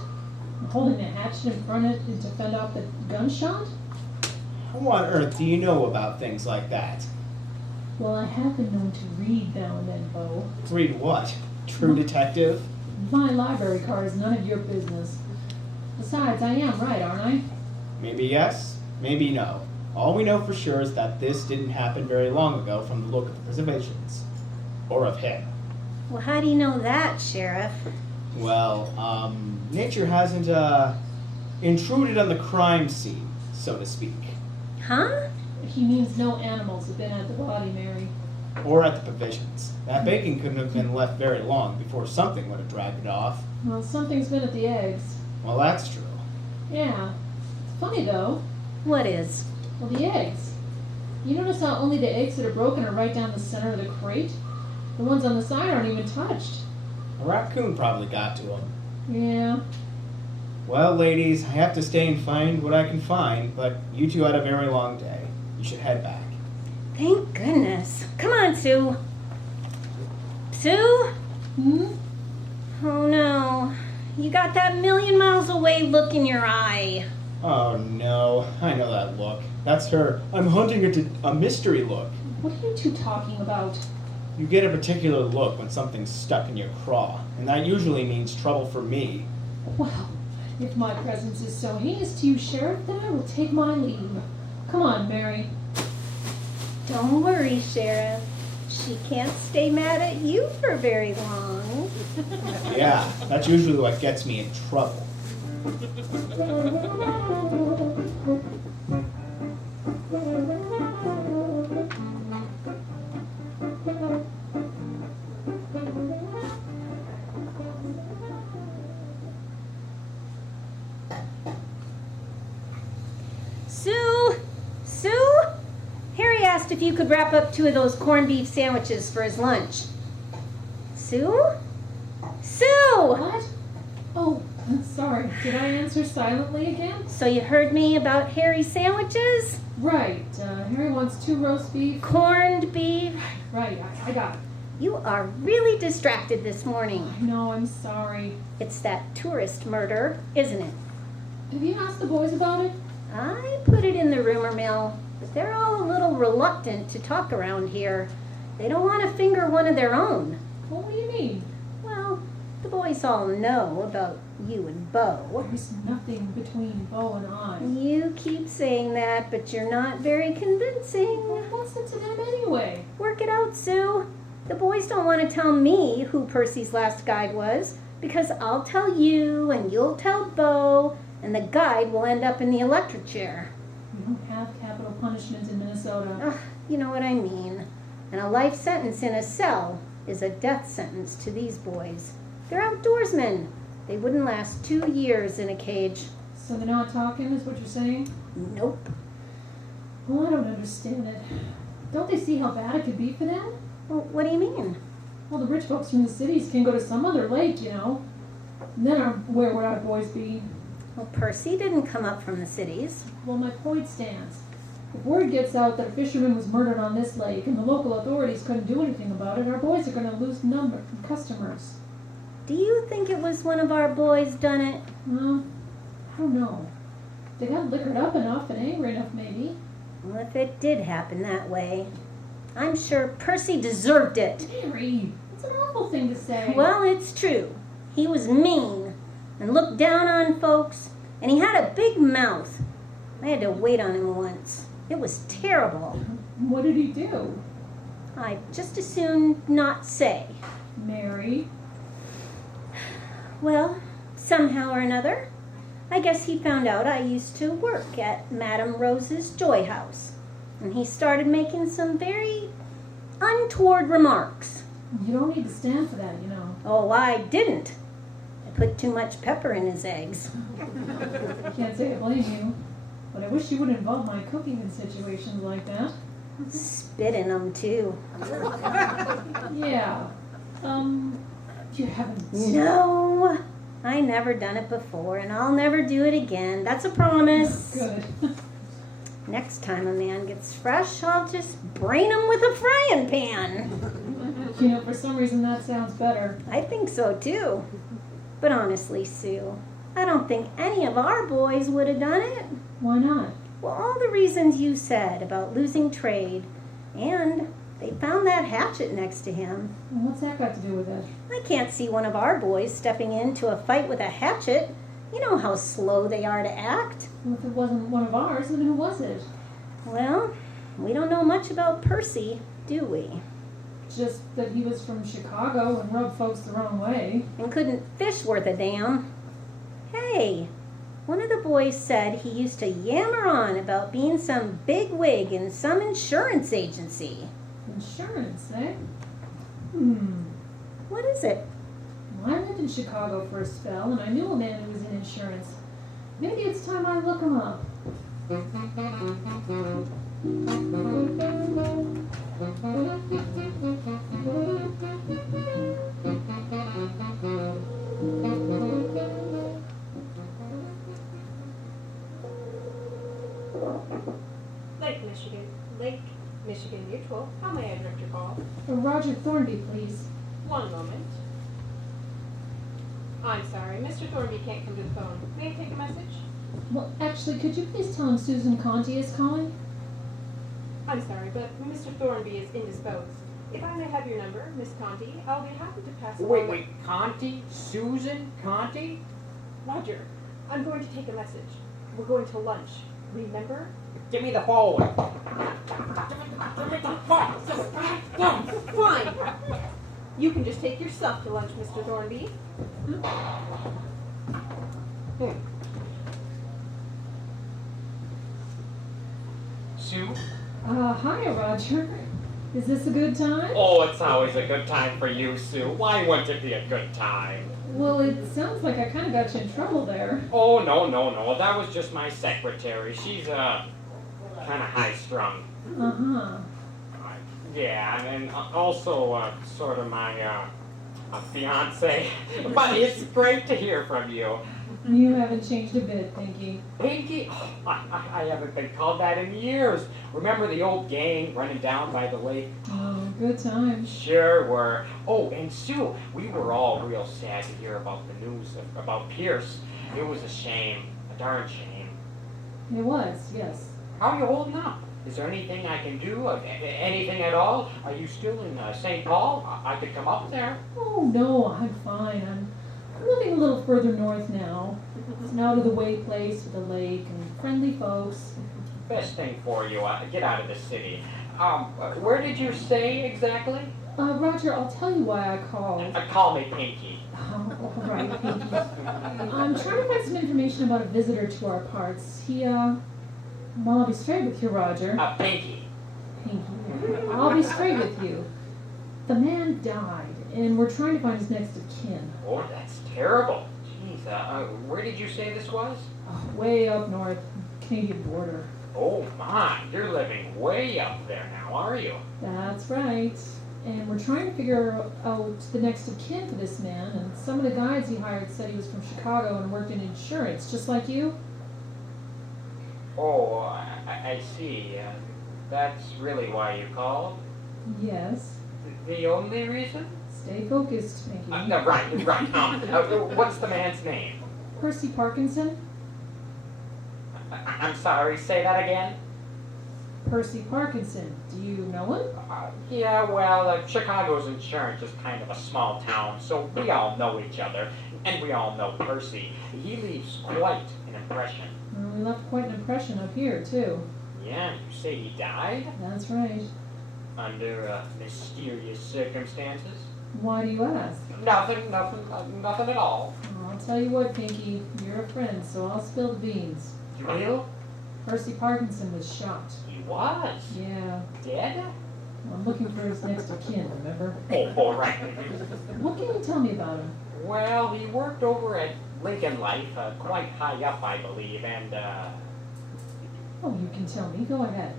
Holding a hatchet in front of it to fend off the gunshot? How on earth do you know about things like that? Well, I have been known to read now and then, Bo. Read what? True Detective? My library card is none of your business. Besides, I am right, aren't I? Maybe yes, maybe no. All we know for sure is that this didn't happen very long ago from the look of the preservations. Or of him. Well, how do you know that, Sheriff? Well, nature hasn't, intruded on the crime scene, so to speak. Huh? He means no animals have been at the body, Mary. Or at the provisions. That bacon couldn't have been left very long before something would have dragged it off. Well, something's been at the eggs. Well, that's true. Yeah. It's funny, though. What is? Well, the eggs. You notice how only the eggs that are broken are right down the center of the crate? The ones on the side aren't even touched. A raccoon probably got to him. Yeah. Well, ladies, I have to stay and find what I can find, but you two had a very long day. You should head back. Thank goodness. Come on, Sue. Sue? Hmm? Oh no. You got that million miles away look in your eye. Oh no, I know that look. That's her. I'm hunting a mystery look. What are you two talking about? You get a particular look when something's stuck in your craw, and that usually means trouble for me. Well, if my presence is so heinous to you, Sheriff, then I will take my leave. Come on, Mary. Don't worry, Sheriff. She can't stay mad at you for very long. Yeah, that's usually what gets me in trouble. Sue? Sue? Harry asked if you could wrap up 2 of those corned beef sandwiches for his lunch. Sue? Sue! What? Oh, I'm sorry. Did I answer silently again? So you heard me about Harry's sandwiches? Right. Harry wants 2 roast beef. Corned beef? Right, I got it. You are really distracted this morning. No, I'm sorry. It's that tourist murder, isn't it? Have you asked the boys about it? I put it in the rumor mill, but they're all a little reluctant to talk around here. They don't want to finger one of their own. What do you mean? Well, the boys all know about you and Bo. There's nothing between Bo and I. You keep saying that, but you're not very convincing. What's it to them anyway? Work it out, Sue. The boys don't want to tell me who Percy's last guide was, because I'll tell you and you'll tell Bo, and the guide will end up in the electric chair. We don't have capital punishment in Minnesota. Ugh, you know what I mean. And a life sentence in a cell is a death sentence to these boys. They're outdoorsmen. They wouldn't last 2 years in a cage. So they're not talking, is what you're saying? Nope. Well, I don't understand it. Don't they see how bad it could be for them? Well, what do you mean? Well, the rich folks from the cities can go to some other lake, you know. And then where would our boys be? Well, Percy didn't come up from the cities. Well, my point stands. If word gets out that a fisherman was murdered on this lake and the local authorities couldn't do anything about it, our boys are going to lose customers. Do you think it was one of our boys done it? Well, I don't know. They got liquored up enough and angry enough, maybe. Well, if it did happen that way, I'm sure Percy deserved it. Mary, it's an awful thing to say. Well, it's true. He was mean and looked down on folks, and he had a big mouth. I had to wait on him once. It was terrible. What did he do? I'd just as soon not say. Mary? Well, somehow or another, I guess he found out I used to work at Madame Rose's Joy House, and he started making some very untoward remarks. You don't need to stand for that, you know. Oh, I didn't. I put too much pepper in his eggs. I can't say I blame you, but I wish you wouldn't involve my cooking in situations like that. Spit in them, too. Yeah. You haven't. No, I never done it before, and I'll never do it again. That's a promise. Good. Next time a man gets fresh, I'll just brain him with a frying pan. For some reason that sounds better. I think so, too. But honestly, Sue, I don't think any of our boys would have done it. Why not? Well, all the reasons you said about losing trade, and they found that hatchet next to him. Well, what's that got to do with it? I can't see one of our boys stepping into a fight with a hatchet. You know how slow they are to act. Well, if it wasn't one of ours, then who was it? Well, we don't know much about Percy, do we? Just that he was from Chicago and rubbed folks the wrong way. And couldn't fish worth a damn. Hey, one of the boys said he used to yammer on about being some big wig in some insurance agency. Insurance, eh? What is it? Well, I lived in Chicago for a spell, and I knew a man who was in insurance. Maybe it's time I look him up. Lake Michigan Mutual. How may I direct your call? Roger Thornby, please. One moment. I'm sorry, Mr. Thornby can't come to the phone. May I take a message? Well, actually, could you please tell him Susan Conti is calling? I'm sorry, but Mr. Thornby is indisposed. If I may have your number, Miss Conti, I'll be happy to pass along. Wait, Conti? Susan Conti? Roger, I'm going to take a message. We're going to lunch. Remember? Give me the phone. Fine. You can just take yourself to lunch, Mr. Thornby. Sue? Hi, Roger. Is this a good time? Oh, it's always a good time for you, Sue. Why wouldn't it be a good time? Well, it sounds like I kind of got you in trouble there. Oh, no. That was just my secretary. She's, kind of high-strung. Uh-huh. Yeah, and also, sort of my, fiance. But it's great to hear from you. You haven't changed a bit, Pinky. Pinky? Oh, I haven't been called that in years. Remember the old gang running down by the lake? Oh, good times. Sure were. Oh, and Sue, we were all real sad to hear about the news about Pierce. It was a shame, a darn shame. It was, yes. How are you holding up? Is there anything I can do? Anything at all? Are you still in St. Paul? I could come up there. Oh, no, I'm fine. I'm living a little further north now. It's an out-of-the-way place with a lake and friendly folks. Best thing for you, get out of the city. Where did you stay exactly? Roger, I'll tell you why I called. Call me Pinky. Oh, all right, Pinky. I'm trying to find some information about a visitor to our parts. Well, I'll be straight with you, Roger. Pinky. Pinky. I'll be straight with you. The man died, and we're trying to find his next of kin. Oh, that's terrible. Jeez, where did you say this was? Oh, way up north, Canadian border. Oh my, you're living way up there now, are you? That's right. And we're trying to figure out the next of kin for this man, and some of the guides he hired said he was from Chicago and worked in insurance, just like you. Oh, I see. That's really why you called? Yes. The only reason? Stay focused, Mickey. Right. What's the man's name? Percy Parkinson? I'm sorry, say that again? Percy Parkinson. Do you know him? Yeah, well, Chicago's insurance is kind of a small town, so we all know each other, and we all know Percy. He leaves quite an impression. Well, we left quite an impression up here, too. Yeah, you say he died? That's right. Under mysterious circumstances? Why do you ask? Nothing at all. I'll tell you what, Pinky. You're a friend, so I'll spill the beans. You will? Percy Parkinson was shot. He was? Yeah. Dead? I'm looking for his next of kin, remember? Oh, right. What can you tell me about him? Well, he worked over at Lincoln Life, quite high up, I believe, and, Oh, you can tell me. Go ahead.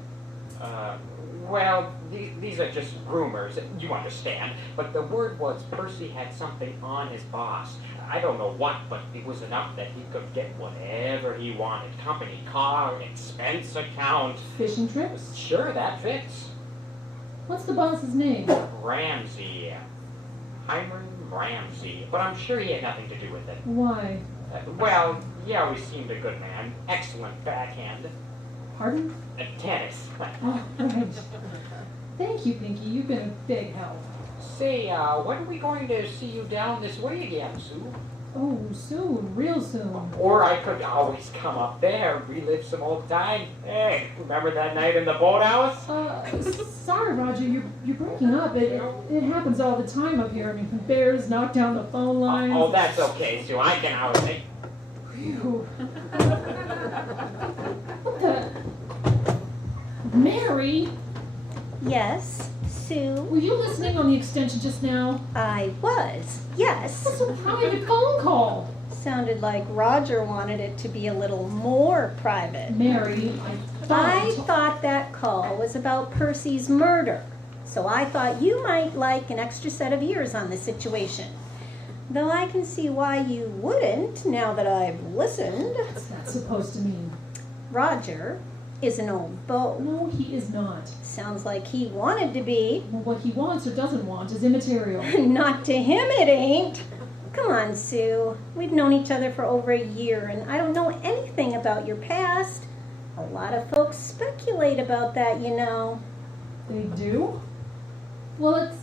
Well, these are just rumors, you understand, but the word was Percy had something on his boss. I don't know what, but it was enough that he could get whatever he wanted. Company car, expense account. Fishing trips? Sure, that fits. What's the boss's name? Ramsey. Hiram Ramsey. But I'm sure he had nothing to do with it. Why? Well, he always seemed a good man. Excellent backhand. Pardon? Tennis. Oh, right. Thank you, Pinky. You've been a big help. Say, when are we going to see you down this way again, Sue? Oh, soon. Real soon. Or I could always come up there, relive some old time. Hey, remember that night in the boathouse? Sorry, Roger. You're breaking up. It happens all the time up here. I mean, bears knock down the phone lines. Oh, that's okay, Sue. I can always make... Phew. What the... Mary? Yes, Sue? Were you listening on the extension just now? I was. Yes. That's a private phone call. Sounded like Roger wanted it to be a little more private. Mary, I thought that call was about Percy's murder. So I thought you might like an extra set of ears on the situation. Though I can see why you wouldn't now that I've listened. What's that supposed to mean? Roger is an old beau. No, he is not. Sounds like he wanted to be. Well, what he wants or doesn't want is immaterial. Not to him it ain't. Come on, Sue. We've known each other for over a year, and I don't know anything about your past. A lot of folks speculate about that, you know. They do? Well, it's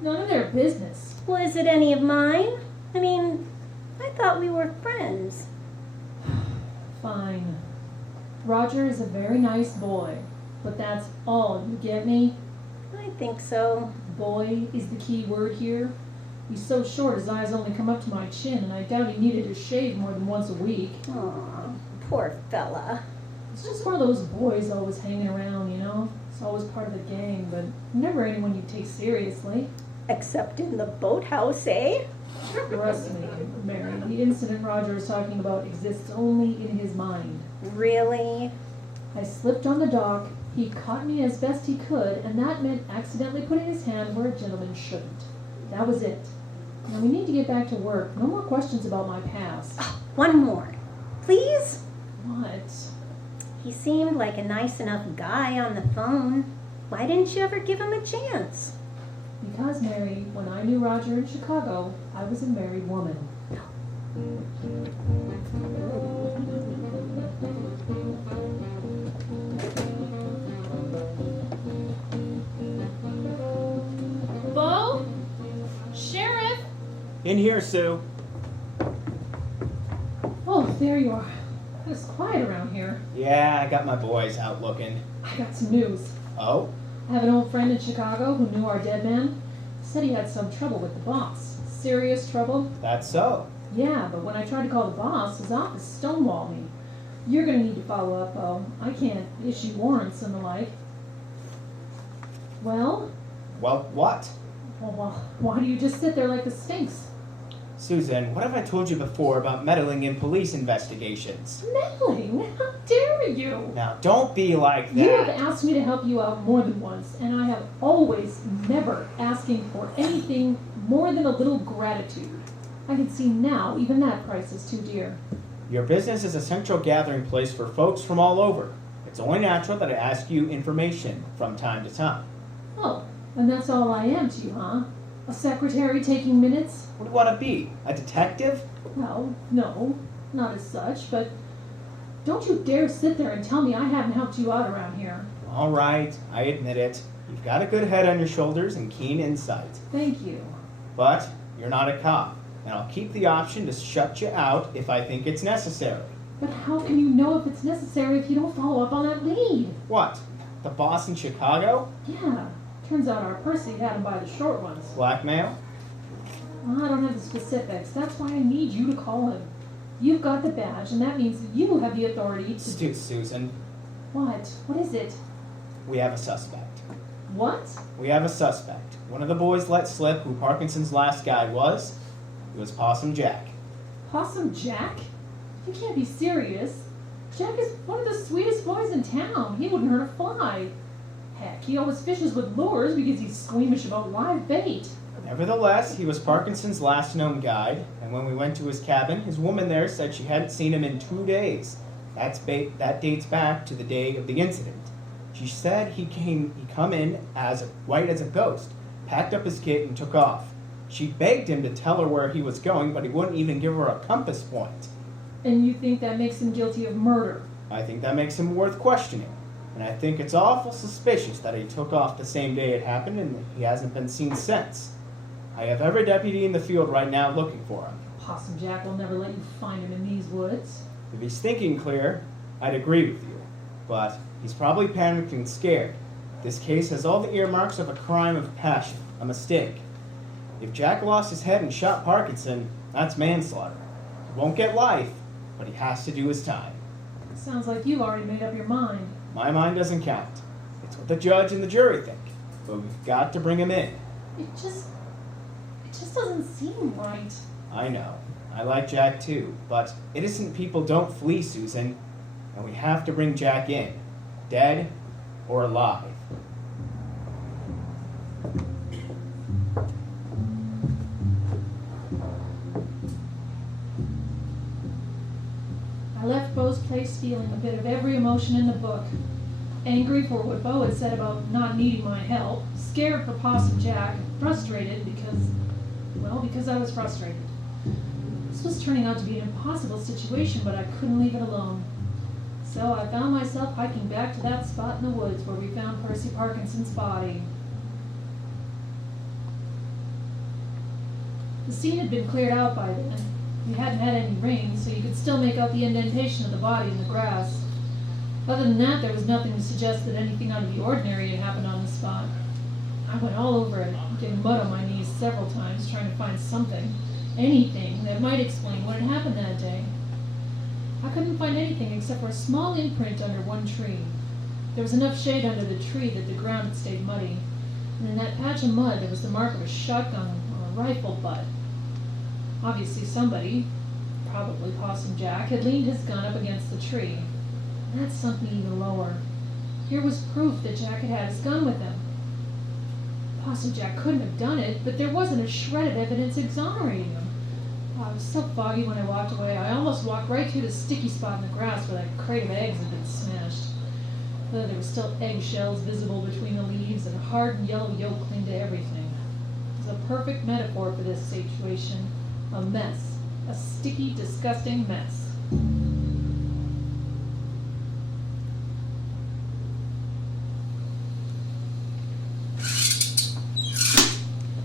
none of their business. Well, is it any of mine? I mean, I thought we were friends. Fine. Roger is a very nice boy, but that's all, you get me? I think so. Boy is the key word here. He's so short his eyes only come up to my chin, and I doubt he needed to shave more than once a week. Aw, poor fella. It's just one of those boys always hanging around, you know? It's always part of the gang, but never anyone you take seriously. Except in the boathouse, eh? Trust me, Mary, the incident Roger is talking about exists only in his mind. Really? I slipped on the dock, he caught me as best he could, and that meant accidentally putting his hand where a gentleman shouldn't. That was it. Now we need to get back to work. No more questions about my past. Oh, one more. Please? What? He seemed like a nice enough guy on the phone. Why didn't you ever give him a chance? Because, Mary, when I knew Roger in Chicago, I was a married woman. Bo? Sheriff? In here, Sue. Oh, there you are. It's quiet around here. Yeah, I got my boys out looking. I got some news. Oh? I have an old friend in Chicago who knew our dead man. Said he had some trouble with the boss. Serious trouble. That's so. Yeah, but when I tried to call the boss, his office stonewalled me. You're gonna need to follow up, Bo. I can't issue warrants and the like. Well? Well, what? Well, why do you just sit there like the Sphinx? Susan, what have I told you before about meddling in police investigations? Meddling? How dare you? Now, don't be like that. You have asked me to help you out more than once, and I have always never asking for anything more than a little gratitude. I can see now even that price is too dear. Your business is a central gathering place for folks from all over. It's only natural that I ask you information from time to time. Oh, and that's all I am to you, huh? A secretary taking minutes? What do you want to be? A detective? Well, no, not as such, but don't you dare sit there and tell me I haven't helped you out around here. All right, I admit it. You've got a good head on your shoulders and keen insight. Thank you. But you're not a cop, and I'll keep the option to shut you out if I think it's necessary. But how can you know if it's necessary if you don't follow up on that lead? What? The boss in Chicago? Yeah, turns out our Percy had him by the short ones. Blackmail? Well, I don't have the specifics. That's why I need you to call him. You've got the badge, and that means that you have the authority to... Susan, What? What is it? we have a suspect. What? We have a suspect. One of the boys let slip who Parkinson's last guy was. It was Possum Jack. Possum Jack? You can't be serious. Jack is one of the sweetest boys in town. He wouldn't hurt a fly. Heck, he always fishes with lures because he's squeamish about live bait. Nevertheless, he was Parkinson's last known guide, and when we went to his cabin, his woman there said she hadn't seen him in 2 days. That dates back to the day of the incident. She said he come in as white as a ghost, packed up his kit, and took off. She begged him to tell her where he was going, but he wouldn't even give her a compass point. And you think that makes him guilty of murder? I think that makes him worth questioning. And I think it's awful suspicious that he took off the same day it happened and that he hasn't been seen since. I have every deputy in the field right now looking for him. Possum Jack will never let you find him in these woods. If he's thinking clear, I'd agree with you. But he's probably panicked and scared. This case has all the earmarks of a crime of passion, a mistake. If Jack lost his head and shot Parkinson, that's manslaughter. He won't get life, but he has to do his time. Sounds like you've already made up your mind. My mind doesn't count. It's what the judge and the jury think. But we've got to bring him in. It just doesn't seem right. I know. I like Jack too. But innocent people don't flee, Susan. And we have to bring Jack in. Dead or alive. I left Beau's place feeling a bit of every emotion in the book. Angry for what Beau had said about not needing my help, scared for Possum Jack, and frustrated because I was frustrated. This was turning out to be an impossible situation, but I couldn't leave it alone. So I found myself hiking back to that spot in the woods where we found Percy Parkinson's body. The scene had been cleared out by then. We hadn't had any rain, so you could still make out the indentation of the body in the grass. Other than that, there was nothing to suggest that anything out of the ordinary had happened on the spot. I went all over it, getting mud on my knees several times, trying to find something, anything, that might explain what had happened that day. I couldn't find anything except for a small imprint under one tree. There was enough shade under the tree that the ground had stayed muddy, and in that patch of mud there was the mark of a shotgun or a rifle butt. Obviously somebody, probably Possum Jack, had leaned his gun up against the tree. And that's something even lower. Here was proof that Jack had had his gun with him. Possum Jack couldn't have done it, but there wasn't a shred of evidence exonerating him. Oh, it was so foggy when I walked away, I almost walked right through the sticky spot in the grass where that crate of eggs had been smashed. But there were still eggshells visible between the leaves, and a hard yellow yolk clinging to everything. It was a perfect metaphor for this situation. A mess. A sticky, disgusting mess.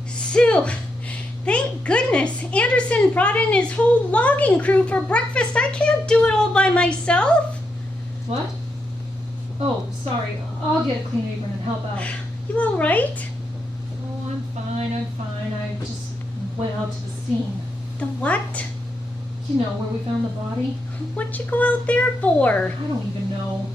Sue, thank goodness. Anderson brought in his whole logging crew for breakfast. I can't do it all by myself. What? Oh, sorry. I'll get a clean apron and help out. You all right? Oh, I'm fine. I just went out to the scene. The what? You know, where we found the body? What'd you go out there for? I don't even know.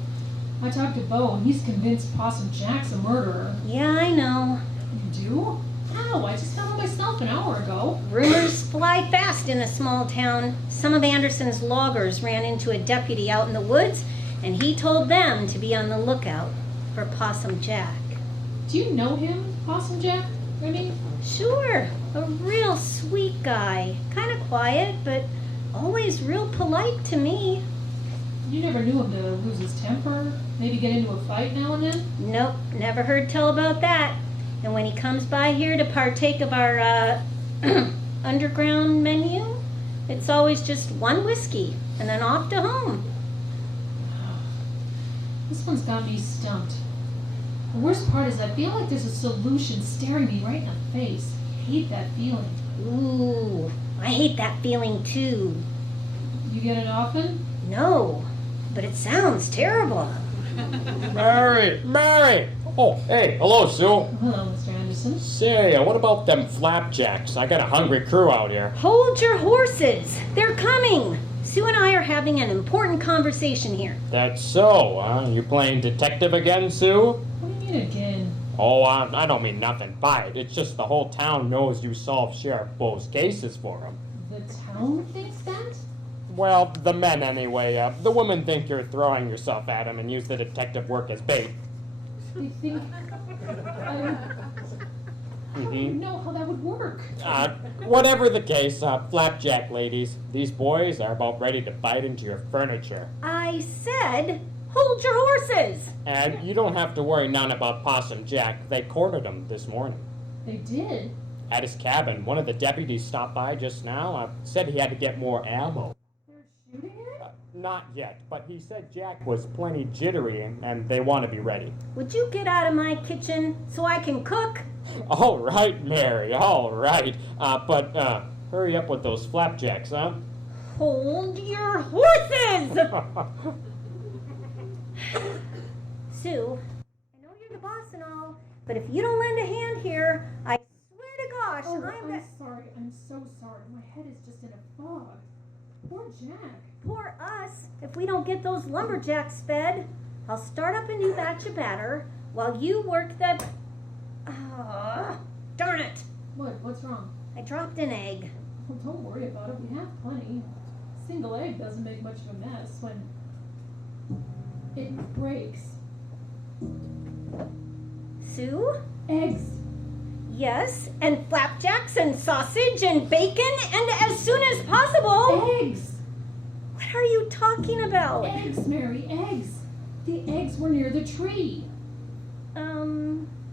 I talked to Beau, and he's convinced Possum Jack's a murderer. Yeah, I know. You do? How? I just found out myself an hour ago. Rumors fly fast in a small town. Some of Anderson's loggers ran into a deputy out in the woods, and he told them to be on the lookout for Possum Jack. Do you know him, Possum Jack? I mean, Sure, a real sweet guy. Kind of quiet, but always real polite to me. you never knew him to lose his temper? Maybe get into a fight now and then? Nope, never heard tell about that. And when he comes by here to partake of our underground menu, it's always just one whiskey and then off to home. This one's got me stumped. The worst part is I feel like there's a solution staring me right in the face. I hate that feeling. Ooh, I hate that feeling too. You get it often? No, but it sounds terrible. Mary! Oh, hey, hello, Sue. Hello, Mr. Anderson. Say, what about them flapjacks? I got a hungry crew out here. Hold your horses. They're coming. Sue and I are having an important conversation here. That's so, huh? You playing detective again, Sue? What do you mean again? Oh, I don't mean nothing by it. It's just the whole town knows you solved Sheriff Bo's cases for him. The town thinks that? Well, the men anyway. The women think you're throwing yourself at him and use the detective work as bait. They think I don't even know how that would work. Whatever the case, flapjack ladies, these boys are about ready to bite into your furniture. I said, hold your horses. And you don't have to worry none about Possum Jack. They cornered him this morning. They did? At his cabin, one of the deputies stopped by just now. Said he had to get more ammo. They're shooting Not yet, but he said Jack was plenty jittery and they want to be ready. Would you get out of my kitchen so I can cook? All right, Mary, all right. But hurry up with those flapjacks, huh? Hold your horses! Sue, I know you're the boss and all, but if you don't lend a hand here, I swear to gosh, Oh, I'm I'm sorry. I'm so sorry. My head is just in a fog. Poor Jack. Poor us if we don't get those lumberjacks fed. I'll start up a new batch of batter while you work the... darn it! What? What's wrong? I dropped an egg. Oh, don't worry about it. We have plenty. A single egg doesn't make much of a mess when it breaks. Sue? Eggs. Yes, and flapjacks and sausage and bacon and as soon as possible. Eggs. What are you talking about? Eggs, Mary. Eggs. The eggs were near the tree.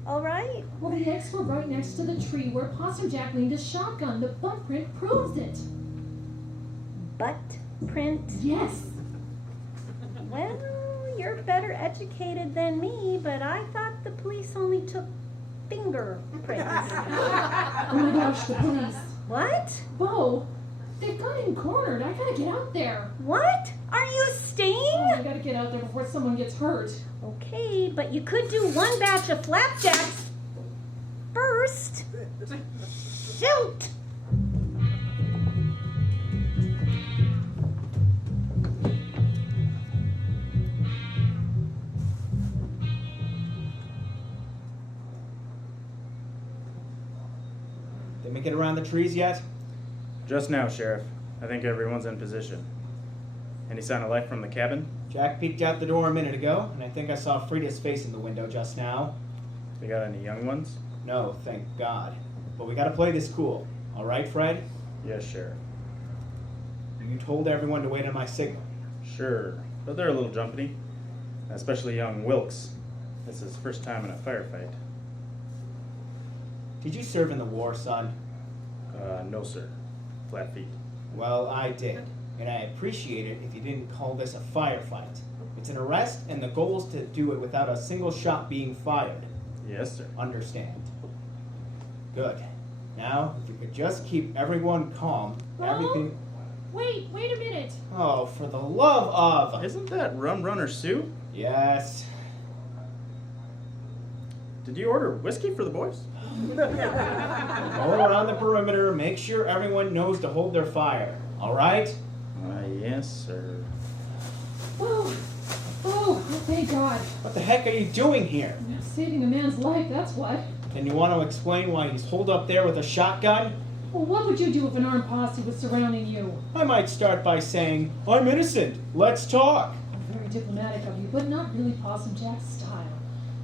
All right. Well, the eggs were right next to the tree where Possum Jack leaned his shotgun. The butt print proves it. Butt print? Yes. Well, you're better educated than me, but I thought the police only took fingerprints. Oh my gosh, the police. What? Whoa. They've got him cornered. I gotta get out there. What? Are you staying? Oh, I gotta get out there before someone gets hurt. Okay, but you could do one batch of flapjacks first. Shoot! They make it around the trees yet? Just now, Sheriff. I think everyone's in position. Any sign of life from the cabin? Jack peeked out the door a minute ago, and I think I saw Frida's face in the window just now. We got any young ones? No, thank God. But we gotta play this cool. All right, Fred? Yes, Sheriff. You told everyone to wait on my signal. Sure, but they're a little jumpy. Especially young Wilkes. This is his first time in a firefight. Did you serve in the war, son? No, sir. Flat feet. Well, I did. And I appreciate it if you didn't call this a firefight. It's an arrest, and the goal is to do it without a single shot being fired. Yes, sir. Understand. Good. Now, if you could just keep everyone calm, everything... Wait a minute. Oh, for the love of... Isn't that Rum Runner Sue? Yes. Did you order whiskey for the boys? Go around the perimeter, make sure everyone knows to hold their fire. All right? Yes, sir. Oh, thank God. What the heck are you doing here? Saving a man's life, that's what. And you want to explain why he's holed up there with a shotgun? Well, what would you do if an armed posse was surrounding you? I might start by saying, I'm innocent. Let's talk. Very diplomatic of you, but not really Possum Jack's style.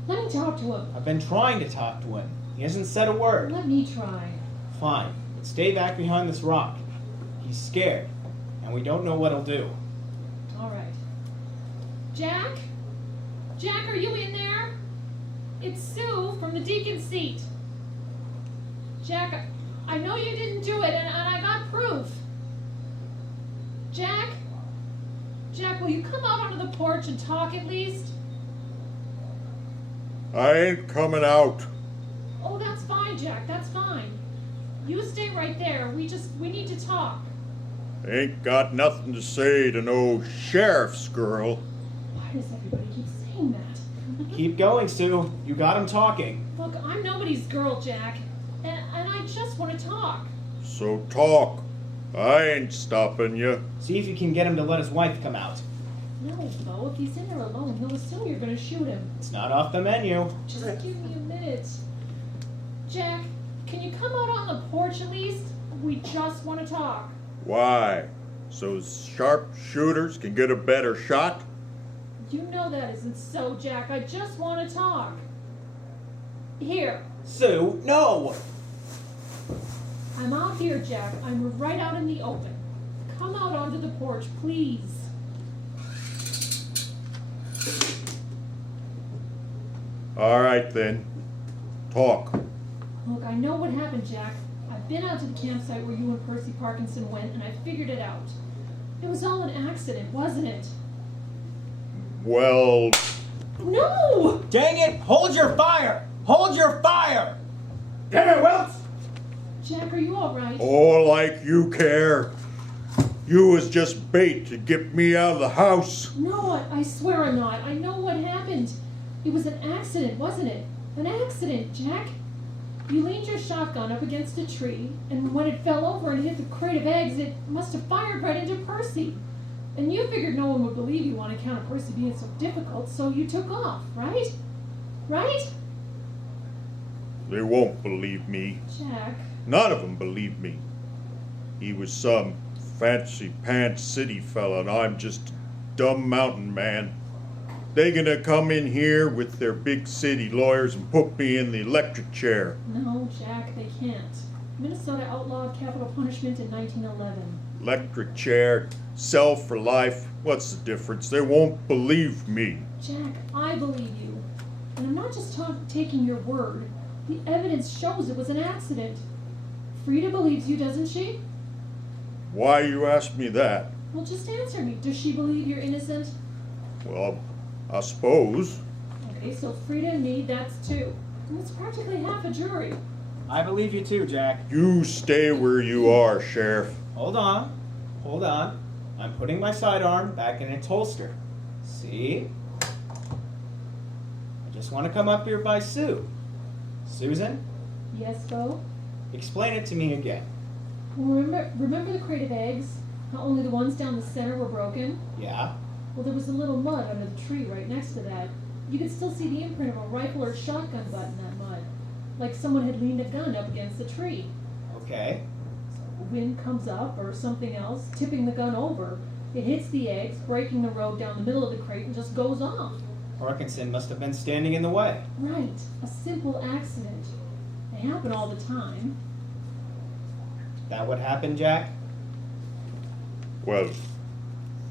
Let me talk to him. I've been trying to talk to him. He hasn't said a word. Let me try. Fine. But stay back behind this rock. He's scared, and we don't know what he'll do. All right. Jack? Jack, are you in there? It's Sue from the Deacon's seat. Jack, I know you didn't do it, and I got proof. Jack? Jack, will you come out onto the porch and talk at least? I ain't coming out. Oh, that's fine, Jack, that's fine. You stay right there. We need to talk. Ain't got nothing to say to no sheriff's girl. Why does everybody keep saying that? Keep going, Sue. You got him talking. Look, I'm nobody's girl, Jack. And I just want to talk. So talk. I ain't stopping you. See if you can get him to let his wife come out. No, Bo, if he's in there alone, he'll assume you're going to shoot him. It's not off the menu. Just give me a minute. Jack, can you come out on the porch at least? We just want to talk. Why? So sharpshooters can get a better shot? You know that isn't so, Jack. I just want to talk. Here. Sue, no! I'm out here, Jack. I'm right out in the open. Come out onto the porch, please. All right then. Talk. Look, I know what happened, Jack. I've been out to the campsite where you and Percy Parkinson went, and I figured it out. It was all an accident, wasn't it? Well, No! Dang it! Hold your fire! Hold your fire! Damn it, Welch! Jack, are you alright? oh, like you care. You was just bait to get me out of the house. No, I swear I'm not. I know what happened. It was an accident, wasn't it? An accident, Jack. You leaned your shotgun up against a tree, and when it fell over and hit the crate of eggs, it must have fired right into Percy. And you figured no one would believe you on account of Percy being so difficult, so you took off, right? Right? They won't believe me. Jack. None of them believe me. He was some fancy pants city fella, and I'm just a dumb mountain man. They gonna come in here with their big city lawyers and put me in the electric chair. No, Jack, they can't. Minnesota outlawed capital punishment in 1911. Electric chair, cell for life. What's the difference? They won't believe me. Jack, I believe you. And I'm not just taking your word. The evidence shows it was an accident. Frida believes you, doesn't she? Why you ask me that? Well, just answer me. Does she believe you're innocent? Well, I suppose. Okay, so Frida and me, that's two. And that's practically half a jury. I believe you too, Jack. You stay where you are, Sheriff. Hold on. Hold on. I'm putting my sidearm back in its holster. See? I just want to come up here by Sue. Susan, Yes, Bo? explain it to me again. Well, remember the crate of eggs? How only the ones down the center were broken? Yeah? Well, there was a little mud under the tree right next to that. You could still see the imprint of a rifle or shotgun butt in that mud. Like someone had leaned a gun up against the tree. Okay. So the wind comes up or something else, tipping the gun over. It hits the eggs, breaking the road down the middle of the crate and just goes off. Parkinson must have been standing in the way. Right. A simple accident. They happen all the time. That what happened, Jack? Well,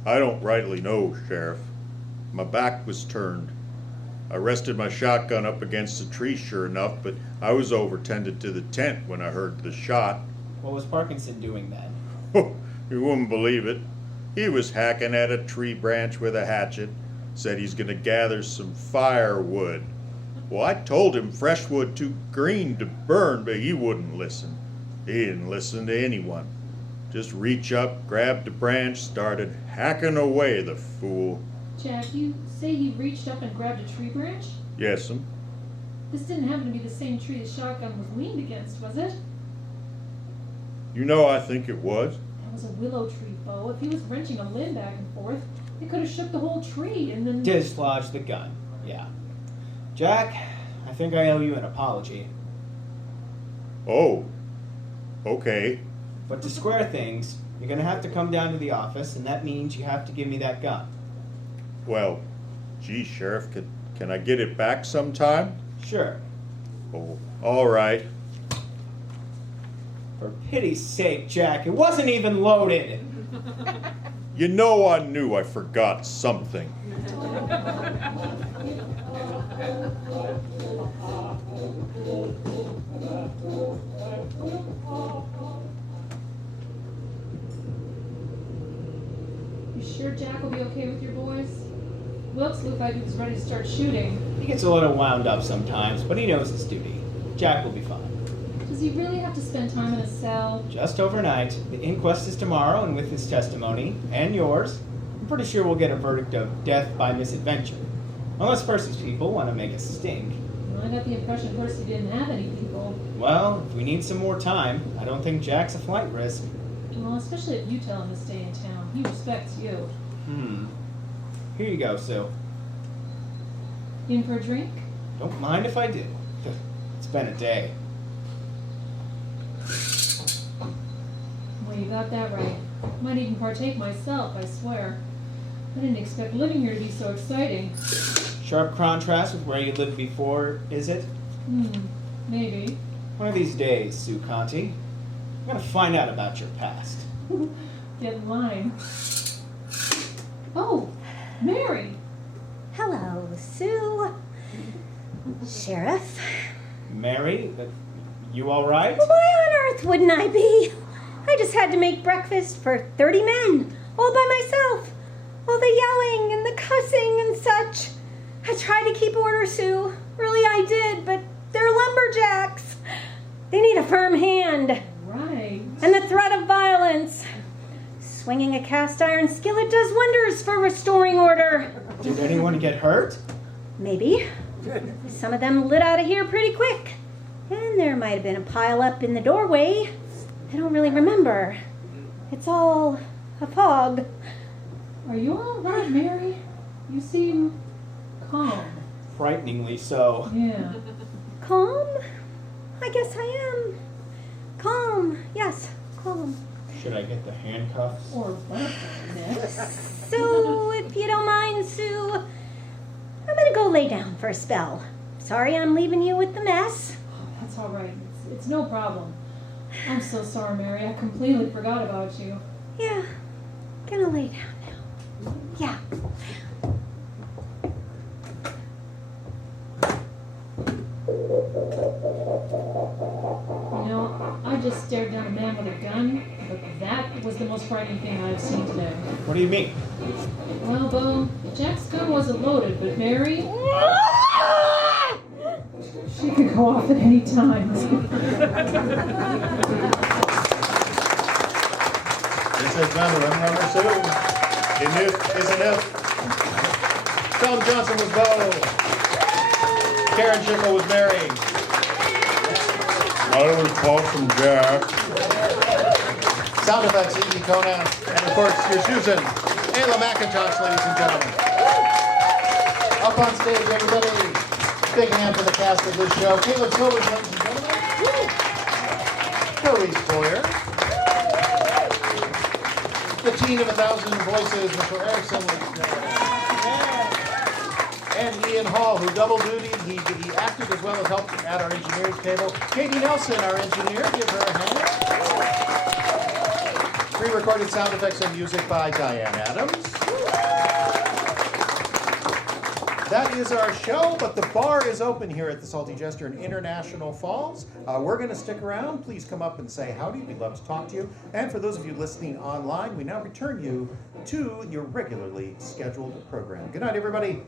I don't rightly know, Sheriff. My back was turned. I rested my shotgun up against a tree, sure enough, but I was over tended to the tent when I heard the shot. What was Parkinson doing then? You wouldn't believe it. He was hacking at a tree branch with a hatchet. Said he's gonna gather some firewood. Well, I told him fresh wood too green to burn, but he wouldn't listen. He didn't listen to anyone. Just reach up, grabbed a branch, started hacking away, the fool. Jack, you say he reached up and grabbed a tree branch? Yes'm. This didn't happen to be the same tree the shotgun was leaned against, was it? You know, I think it was. That was a willow tree, Bo. If he was wrenching a limb back and forth, it could have shook the whole tree and then... Dislodged the gun. Yeah. Jack, I think I owe you an apology. Oh, okay. But to square things, you're gonna have to come down to the office, and that means you have to give me that gun. Well, gee, Sheriff, can I get it back sometime? Sure. Oh, all right. For pity's sake, Jack, it wasn't even loaded. You know I knew I forgot something. You sure Jack will be okay with your boys? Wilkes looked like he was ready to start shooting. He gets a little wound up sometimes, but he knows his duty. Jack will be fine. Does he really have to spend time in a cell? Just overnight. The inquest is tomorrow, and with his testimony, and yours, I'm pretty sure we'll get a verdict of death by misadventure. Unless Percy's people want to make a stink. Well, I got the impression Percy didn't have any people. Well, if we need some more time, I don't think Jack's a flight risk. Well, especially if you tell him to stay in town. He respects you. Here you go, Sue. In for a drink? Don't mind if I do. It's been a day. Well, you got that right. Might even partake myself, I swear. I didn't expect living here to be so exciting. Sharp contrast with where you lived before, is it? Maybe. One of these days, Sue Conti, I'm gonna find out about your past. Get in line. Oh, Mary! Hello, Sue. Sheriff. Mary, you all right? Why on earth wouldn't I be? I just had to make breakfast for 30 men. all by myself. All the yelling and the cussing and such. I tried to keep order, Sue. Really, I did, but they're lumberjacks. They need a firm hand. Right. And the threat of violence. Swinging a cast iron skillet does wonders for restoring order. Did anyone get hurt? Maybe. Good. Some of them lit out of here pretty quick. And there might have been a pile up in the doorway. I don't really remember. It's all a fog. Are you all right, Mary? You seem calm. Frighteningly so. Yeah. Calm? I guess I am. Calm. Yes, calm. Should I get the handcuffs? Or what next? So, if you don't mind, Sue, I'm gonna go lay down for a spell. Sorry I'm leaving you with the mess. Oh, that's all right. It's no problem. I'm so sorry, Mary. I completely forgot about you. Yeah, gonna lay down now. Yeah. You know, I just stared down a man with a gun, but that was the most frightening thing I've seen today. What do you mean? Well, Bo, Jack's gun wasn't loaded, but Mary... she could go off at any time. This has been Rum Rummer Sue. Enough is enough. Tom Johnson was Bo. Karen Schickel was Mary. I was Possum Jack. Sound effects, Easy Kona. And of course, your Susan, Ayla McIntosh, ladies and gentlemen. Up on stage, everybody. Big hand for the cast of this show. Caleb Silvers, ladies and gentlemen. Louise Boyer. The teen of 1,000 voices, Mr. Erickson, ladies and gentlemen. And Ian Hall, who double dutied. He acted as well as helped at our engineering table. Katie Nelson, our engineer, give her a hand. Pre-recorded sound effects and music by Diane Adams. That is our show, but the bar is open here at the Salty Jester in International Falls. We're going to stick around. Please come up and say howdy. We'd love to talk to you. And for those of you listening online, we now return you to your regularly scheduled program. Good night, everybody.